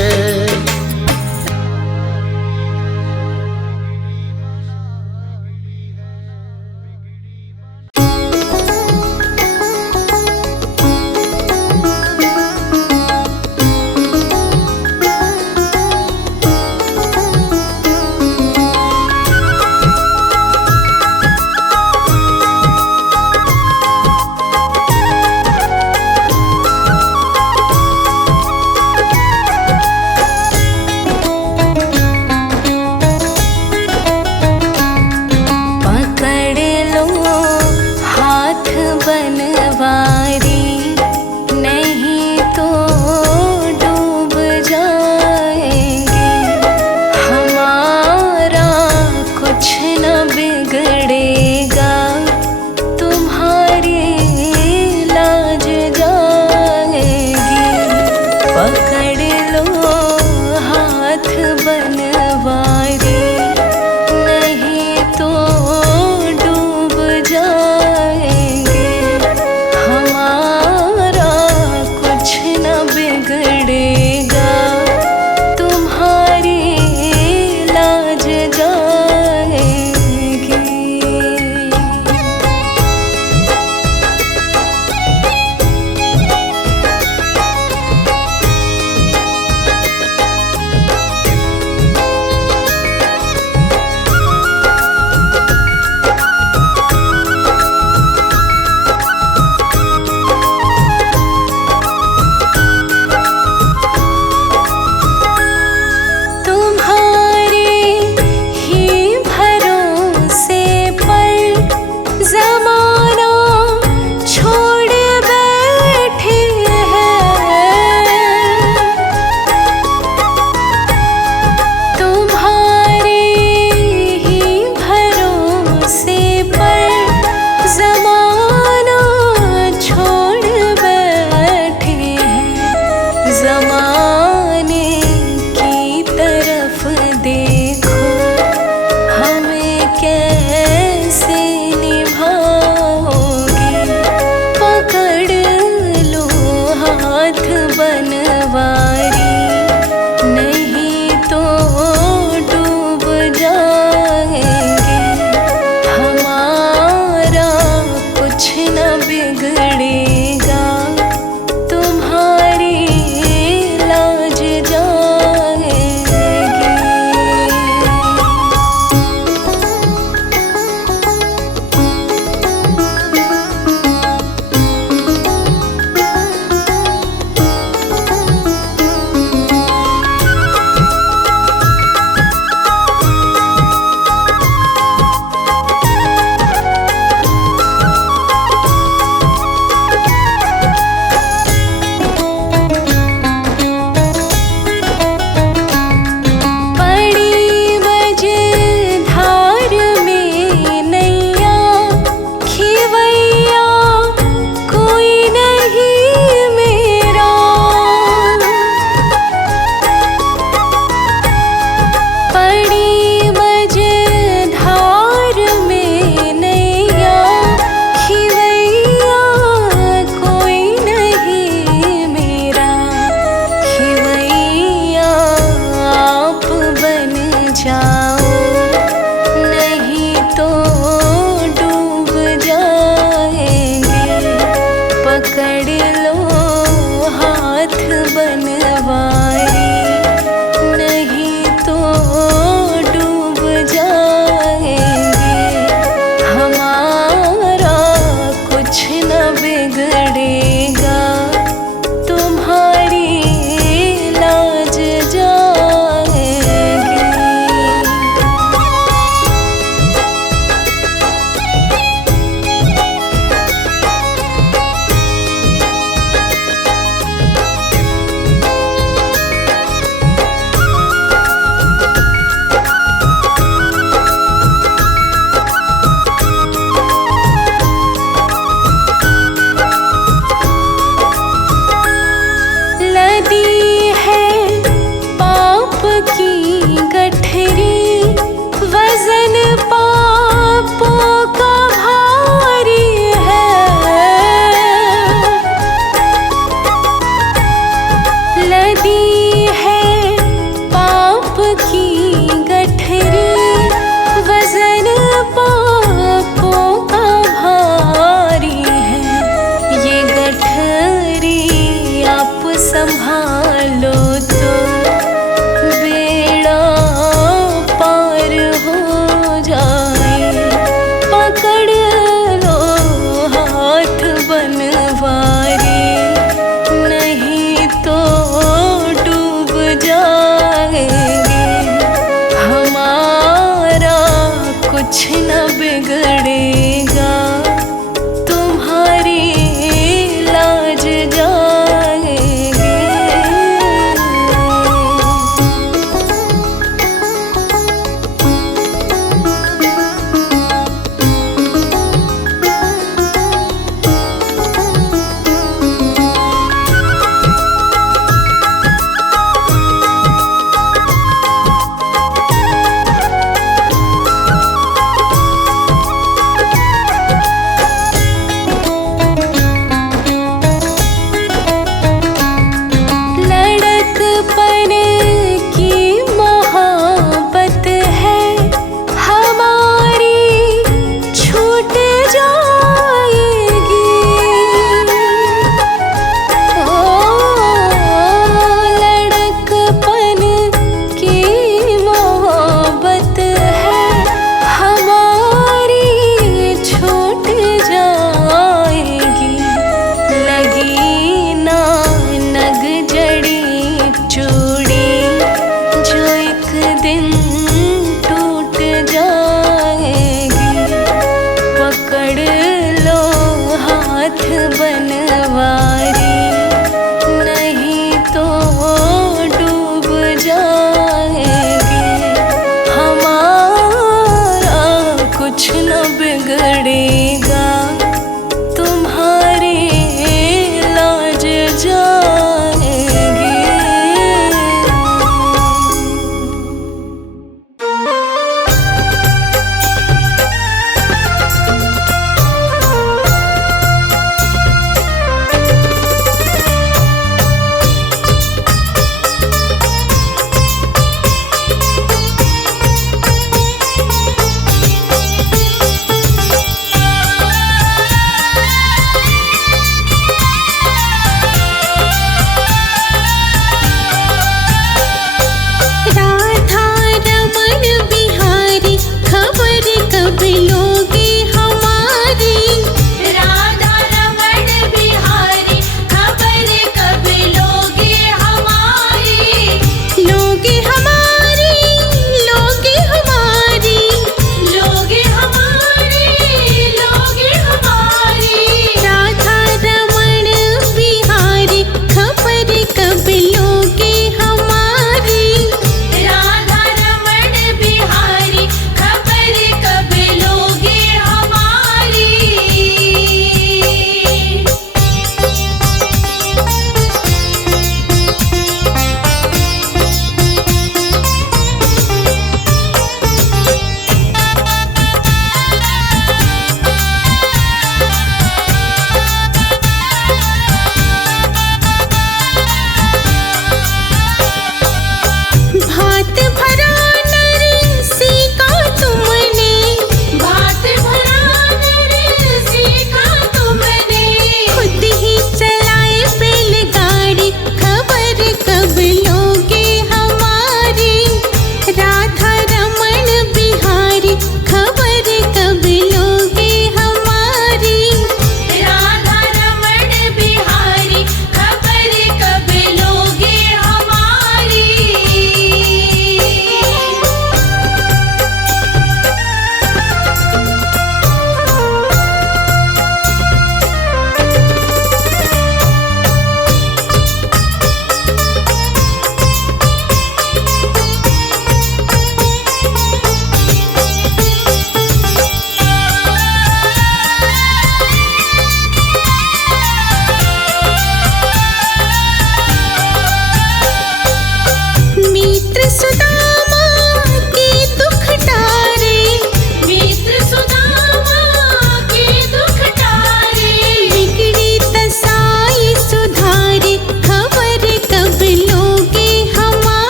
न बिगड़ेगा, तुम्हारी लाज जाएगी। लड़कपन की मोहब्बत है हमारी, छूट जाएगी। ओ लड़कपन की मोहब्बत है हमारी, छूट जाएगी। लगी ना नग जड़ी चूड़ी, जो एक दिन टूट जाएगी। पकड़ लो हाथ बनवारी, नहीं तो डूब जाएगी। हमारा कुछ न बिगड़ेगा, तुम्हारी लाज जाएगी।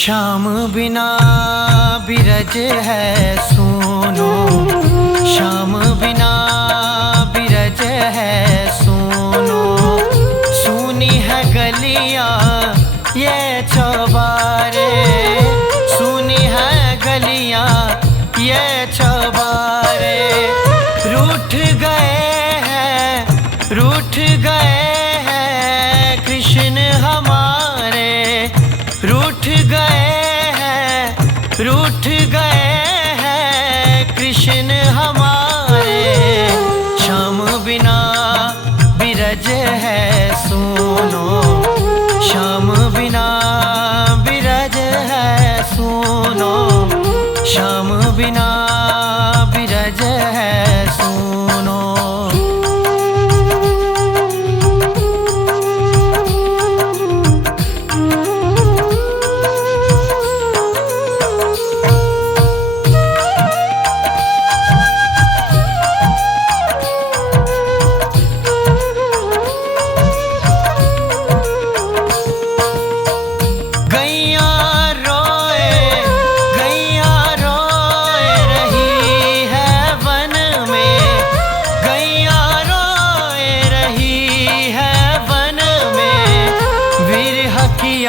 श्याम बिना बिरज है सुनो, श्याम बिना बिरज है सुनो। सुनी है गलियां ये चौबारे, सुनी है गलियां ये चौबारे। रूठ गए हैं कृष्ण हमारे, रूठ गए हैं कृष्ण हमारे। श्याम बिना बिरज है सुनो, श्याम बिना बिरज है सुनो, श्याम बिना बिरज है सुनो।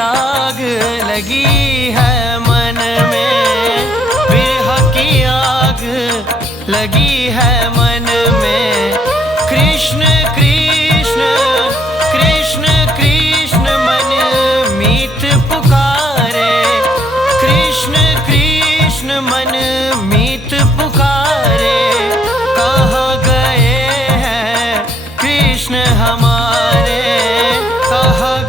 आग लगी है मन में, विरह की आग लगी है मन में। कृष्ण कृष्ण कृष्ण कृष्ण मन मीत पुकारे, कृष्ण कृष्ण मन मीत पुकारे। कहाँ गए हैं कृष्ण हमारे, कहाँ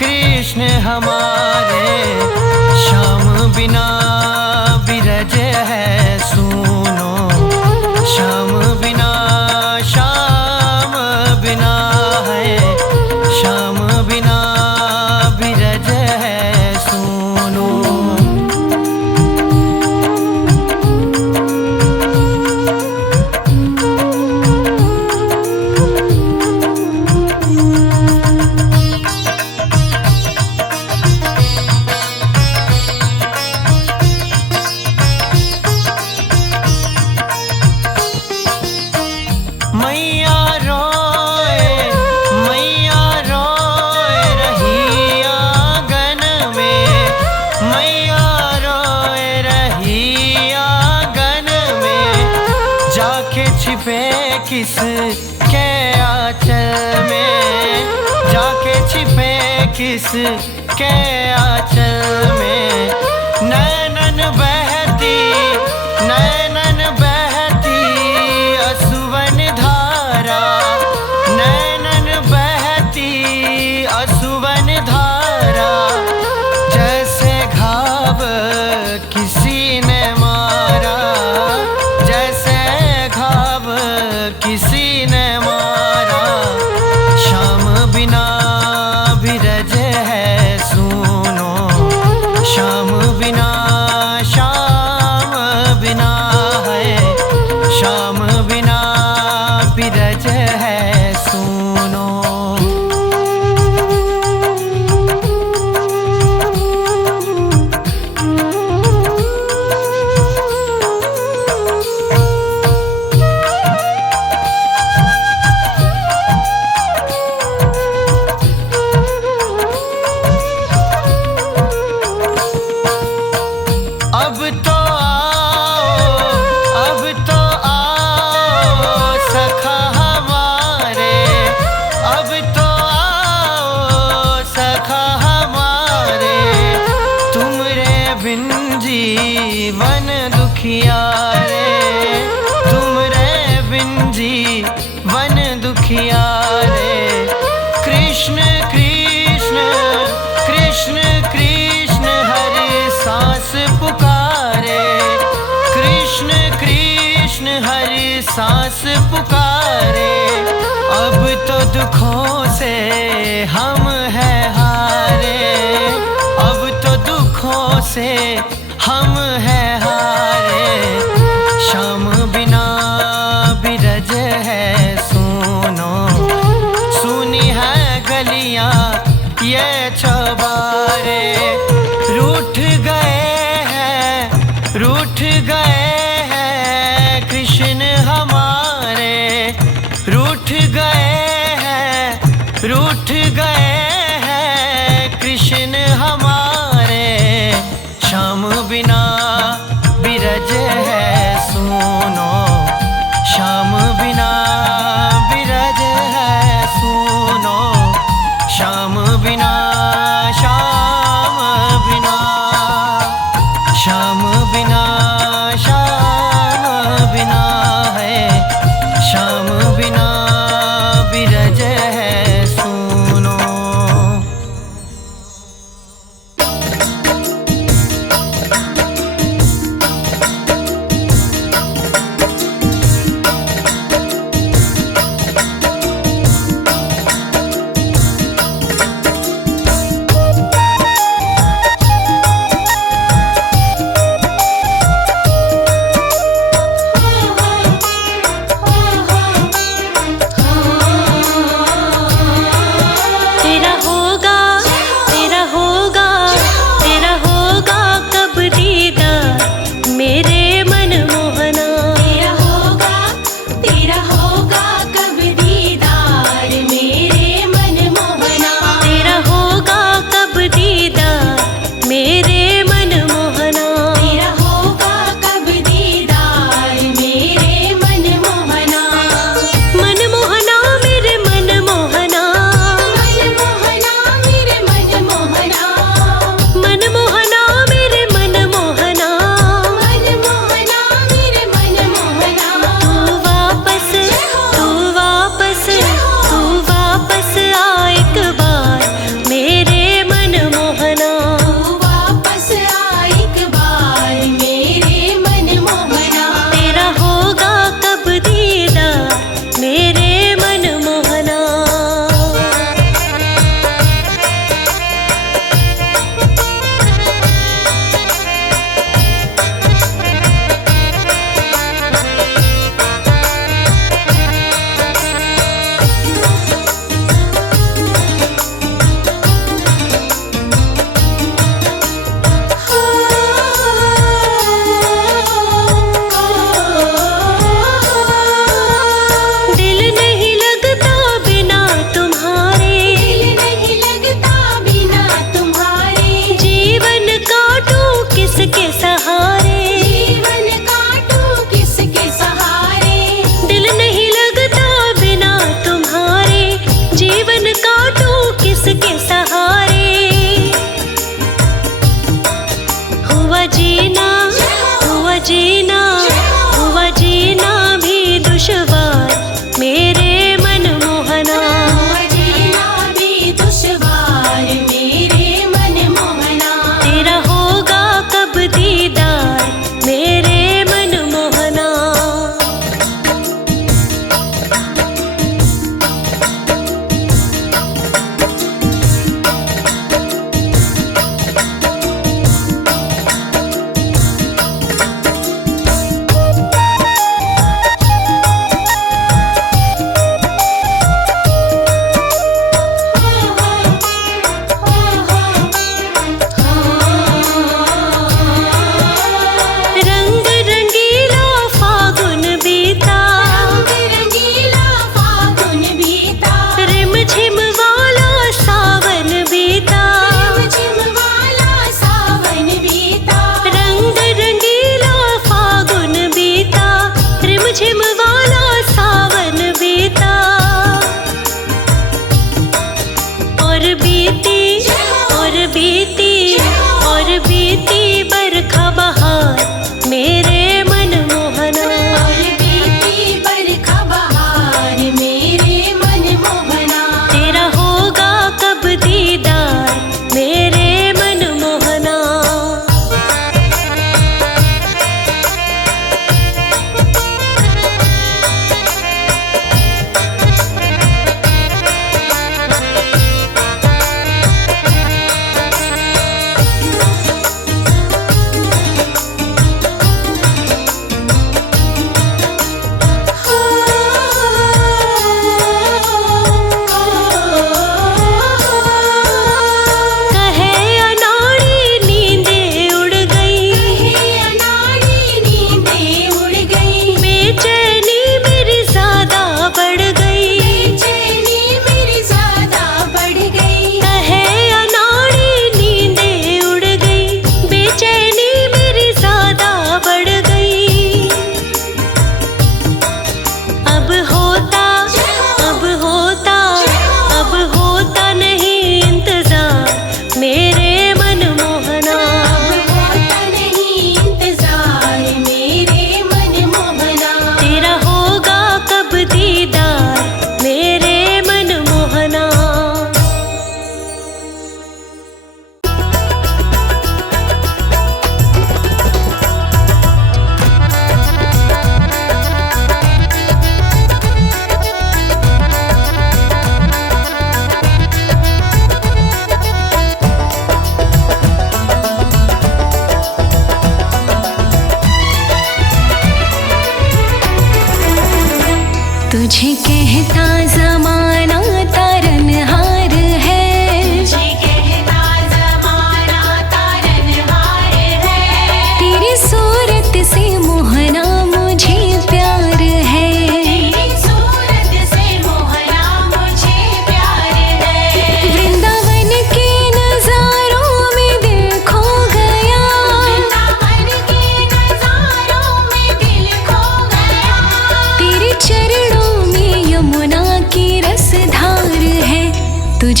कृष्ण हमारे। श्याम बिना बिरज है सुनो, श्याम बिना है, श्याम बिना बिरज है सुनो। मैया रोए रही आंगन में, मैया रोए रही आंगन में। जाके छिपे किस के आंचल में, जाके छिपे किस के आंचल में। नैनन बहती असुवन धारा, नैनन बहती असुवन धारा। जैसे घाव किसी ने मारा, जैसे घाव किसी ने मारा। श्याम बिना बिरज है सुनो, श्याम बिना है, श्याम बिना बिरज है सुनो। अब तो आओ सखा हमारे, अब तो आओ सखा हमारे। तुमरे बिन जीवन दुखिया रे, तुमरे बिन जीवन दुखिया रे। कृष्ण कृष्ण कृष्ण कृष्ण हरि सांस पुकारे, कृष्ण कृष्ण हरि सांस पुकारे। अब तो दुखों से हम हैं हारे, अब तो दुखों से हम हैं हारे। श्याम बिना बिरज है सुनो, सुनी है गलियां ये शबारे रूठ गए हैं कृष्ण हमारे, रूठ गए हैं कृष्ण हमारे। श्याम बिना बिरज है सुनो, श्याम बिना बिरज है सुनो, श्याम बिना श्याम बिना श्याम बिना श्याम बिना है, श्याम बिना बिरज है सुनो।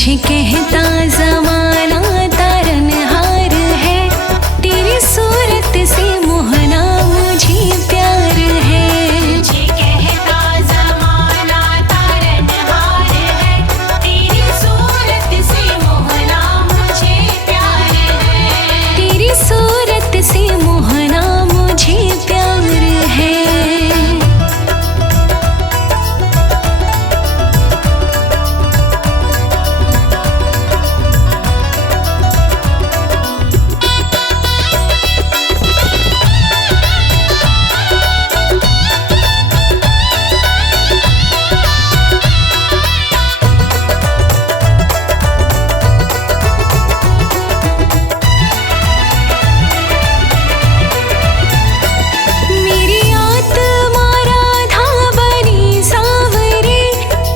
तुझे कहता जमाना तारनहार है, तेरी सूरत से मोहना मुझे प्यार है। तुझे कहता जमाना तारनहार है, तेरी सूरत से मोहना मुझे प्यार है। तेरी सूरत से मोहना मुझे प्यार है। मेरी आत्मा राधा बनी सांवरे,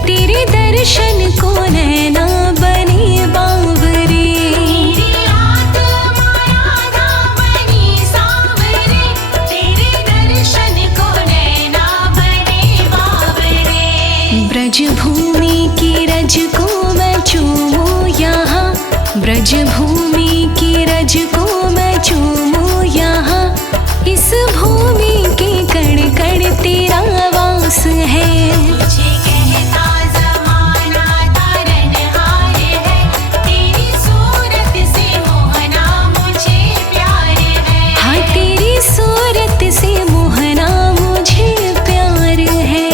तेरे दर्शन को नैना बने बावरे। मेरी आत्मा राधा बनी सांवरे, तेरे दर्शन को नैना बने बावरे। ब्रज भूमि की रज को मैं चूमूं यहाँ, ब्रज भूमि की रज को मैं चूमूं यहाँ, इस भूमि के कण कण तेरा वास है। तुझे कहता जमाना तारनहार है, तेरी सूरत से मोहना मुझे प्यार है। हाँ तेरी सूरत से मोहना मुझे प्यार है।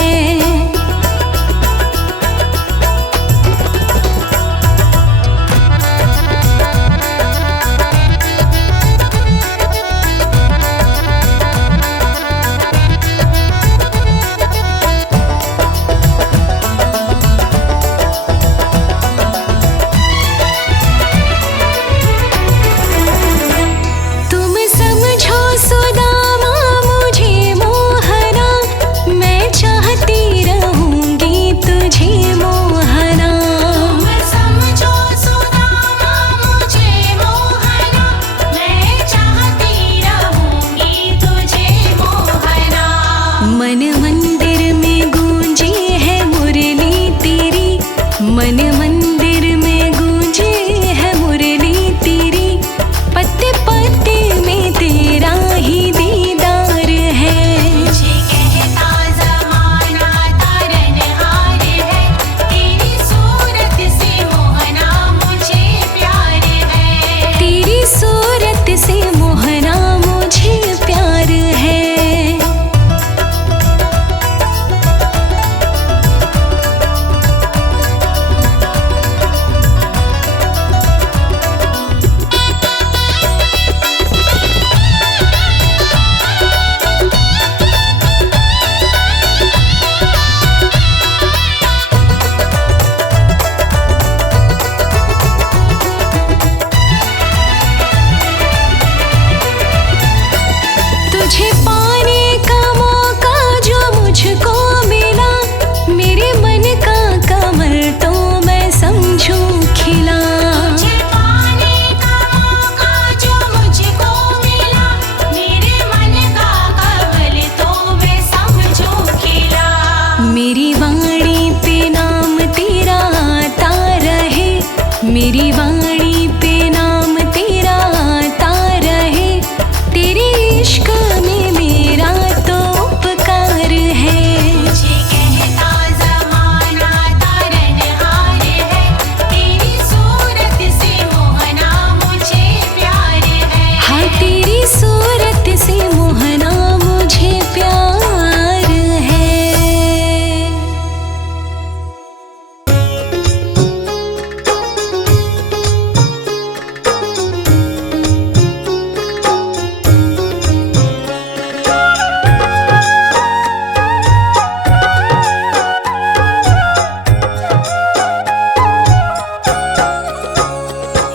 तुम समझो सुदामा मुझे मोहना, मैं चाहती रहूंगी तुझे मोहना। तुम समझो सुदामा मुझे मोहना, मैं चाहती रहूंगी तुझे मोहना। मन मंदिर में गूंजे है मुरली तेरी, मन मंदिर में गूंजे है मुरली तेरी, पत्ते पत्ते में तेरा ही दीदार है। तुझे कहता जमाना तारनहार है, तेरी सूरत से मोहना मुझे प्यार है। तेरी सूरत से मोहना मुझे प्यार है। तुझे पाने का मौका जो मुझको मिला, मेरे मन का कमल तो मैं समझूं खिला। तुझे पाने का मौका जो मुझको मिला, मेरे मन का कमल तो मैं समझो खिला। मेरी वाणी पे नाम तेरा आता रहे, मेरी वाणी पे नाम तेरा आता रहे, तेरे इश्क में मेरा तो उपकार है। तुझे कहता जमाना तारनहार है, तेरी सूरत से मोहना मुझे प्यार है। हाँ तेरी सूरत से मोहना मुझे प्यार है।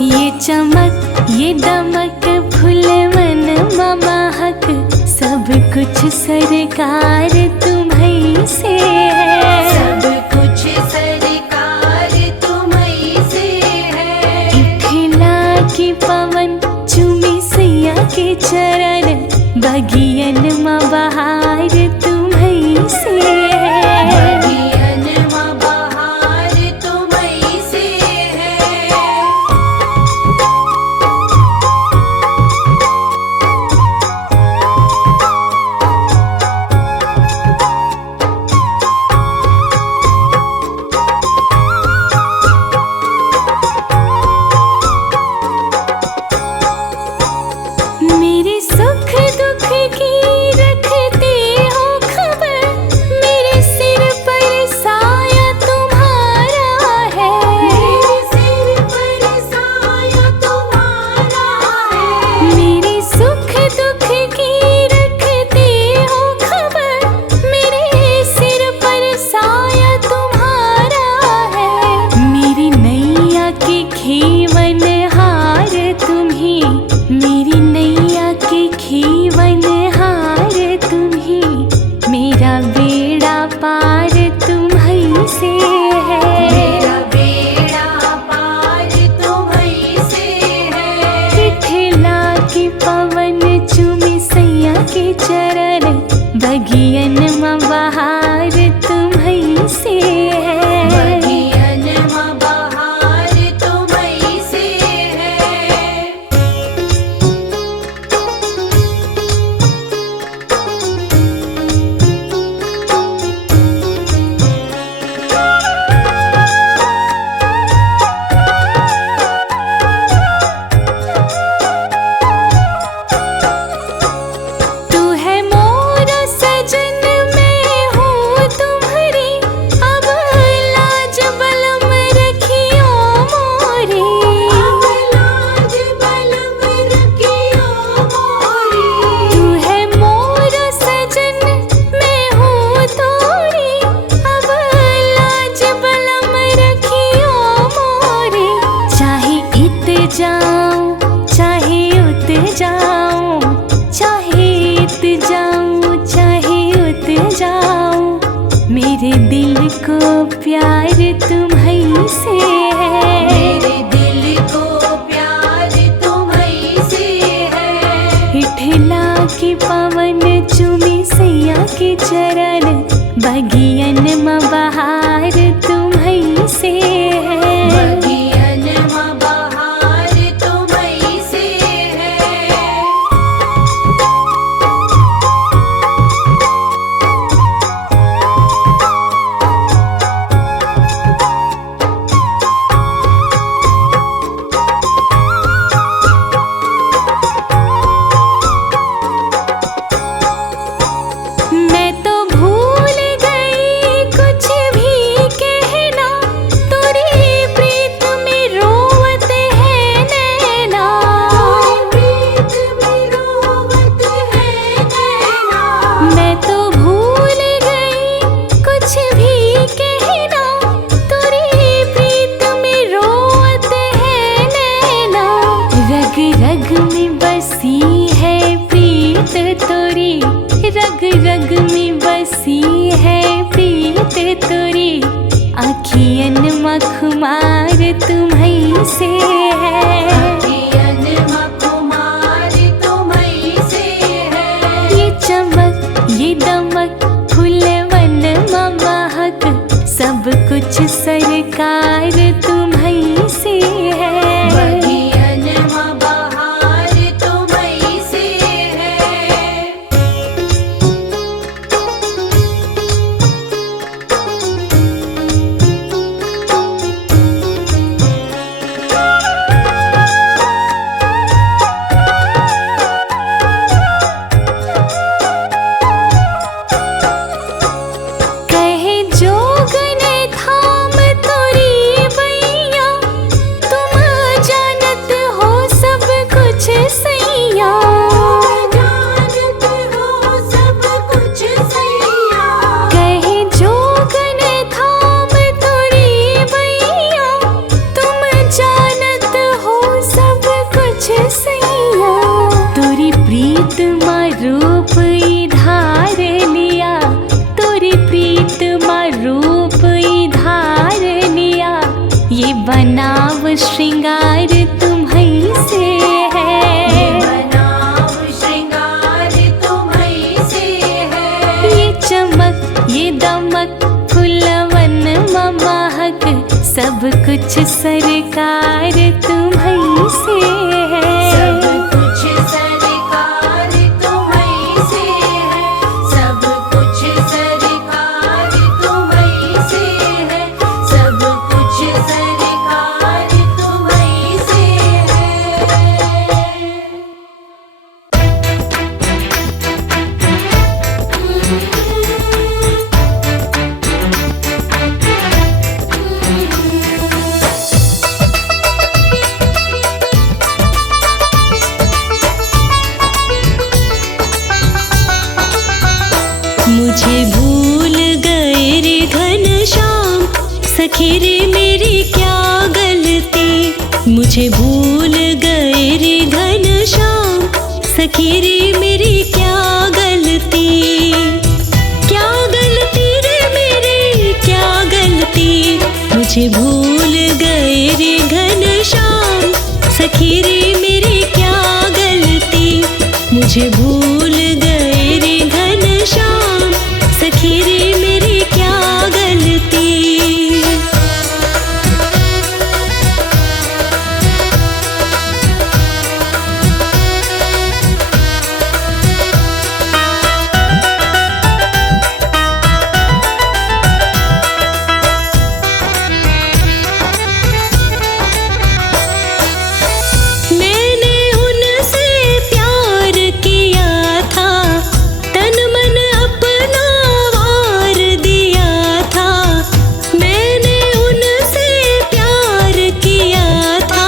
ये चमक ये दमक फूल मन महक, सब कुछ सरकार तुम्हीं से है। सब कुछ सरकार तुम्हीं से है। खिला की पवन चुमी सैया के चरण, बगियन में बहार तुम्हीं से है। बगियन में बहार तुम्हीं से है। को प्यार तुम्हीं से है, मेरे दिल को प्यार तुम्हीं से है। हिठला की पवन चुमी सैया के चरण, बगियन में बहार तुम्हीं से है, बगियन में बहार तुम्हीं से है। मैं तो भूल गई कुछ भी कहना, तेरी प्रीत में रोवत है नैना, प्रीत में रोवत है नैना। मैं तो भूल गई कुछ भी कहना, तेरी प्रीत में रोवत है नैना। रग रग में बसी है प्रीत तोरी, रग रग में बसी है प्रीत तोरी, आखियन मखमार तुम्हीं से है, अखियन मखमार तुम्हीं से है। ये चमक ये दमक फूलवन में महक, सब कुछ सरकार तुम्हीं से है, बगियन में बहार तुम्हीं से है। कहे जोगन थाम तोरी बैया, तुम जानत हो सब कुछ सैया, जानत हो सब कुछ सैया। कहे जोगन थाम तोरी बैया, तुम जानत हो सब कुछ सैया। तोरी प्रीत मा रूप धार लिया, तोरी प्रीत मा रूप धार लिया, ये बनाव श्रृंगार तुम्हीं से है, बनाव श्रृंगार तुम्हीं से है। ये चमक ये दमक फूलवन में महक, सब कुछ सरकार तुम्हीं से सब है। कुछ सरकार तुम्हीं से है, सब कुछ सरकार तुम्हीं से है, सब कुछ सरकार तुम्हीं से है। मुझे भूल गए रे घनश्याम, सखी रे मेरी क्या गलती, मुझे भूल गए रे घनश्याम, सखी रे मेरी क्या गलती, क्या गलती रे मेरी क्या गलती, मुझे भूल गए रे घनश्याम, सखी रे मेरी क्या गलती, मुझे भूल गए रे घनश्याम, सखी रे मेरी क्या गलती। मैंने उनसे प्यार किया था, तन मन अपना वार दिया था, मैंने उनसे प्यार किया था,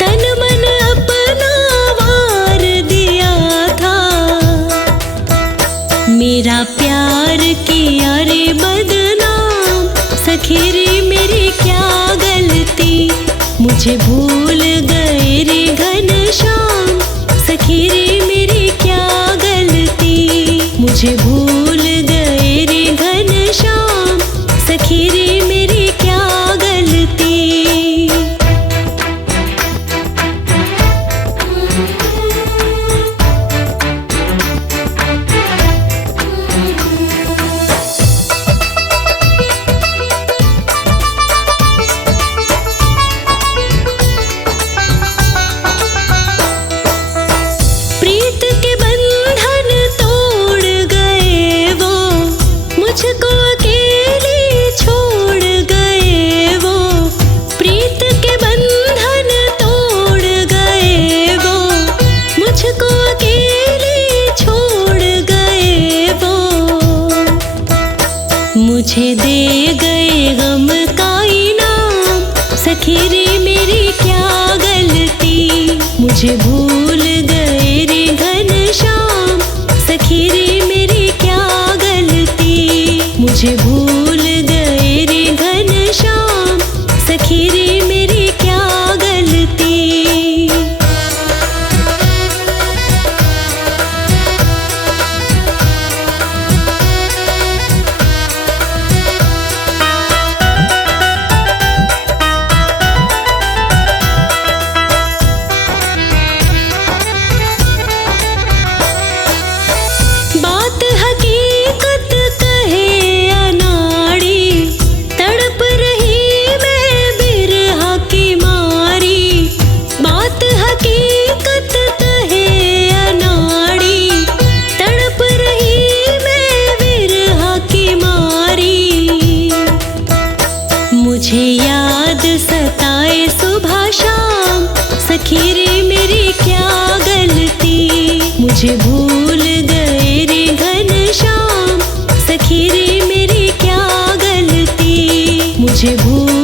तन मन अपना वार दिया था, मेरा प्यार किया रे बदनाम, सखी रे मेरी क्या गलती, मुझे भूल गए रे घनश्याम, सखी रे मेरी क्या गलती, मुझे भूल गए रे घनश्याम, मुझे भूल गए रे घनश्याम, सखी रे मेरी क्या गलती। मुझे भूल गए रे घनश्याम, सखी रे मेरी क्या गलती। बात हकीकत कहे अनाड़ी, तड़प रही मैं बिरहा की मारी। बात हकीकत कहे अनाड़ी, तड़प रही मैं बिरहा की मारी। मुझे याद सताए सुबह शाम, सखी रे मेरी क्या गलती। मुझे भूल गए रे घनश्याम, सखी रे मेरी क्या गलती। मुझे भूल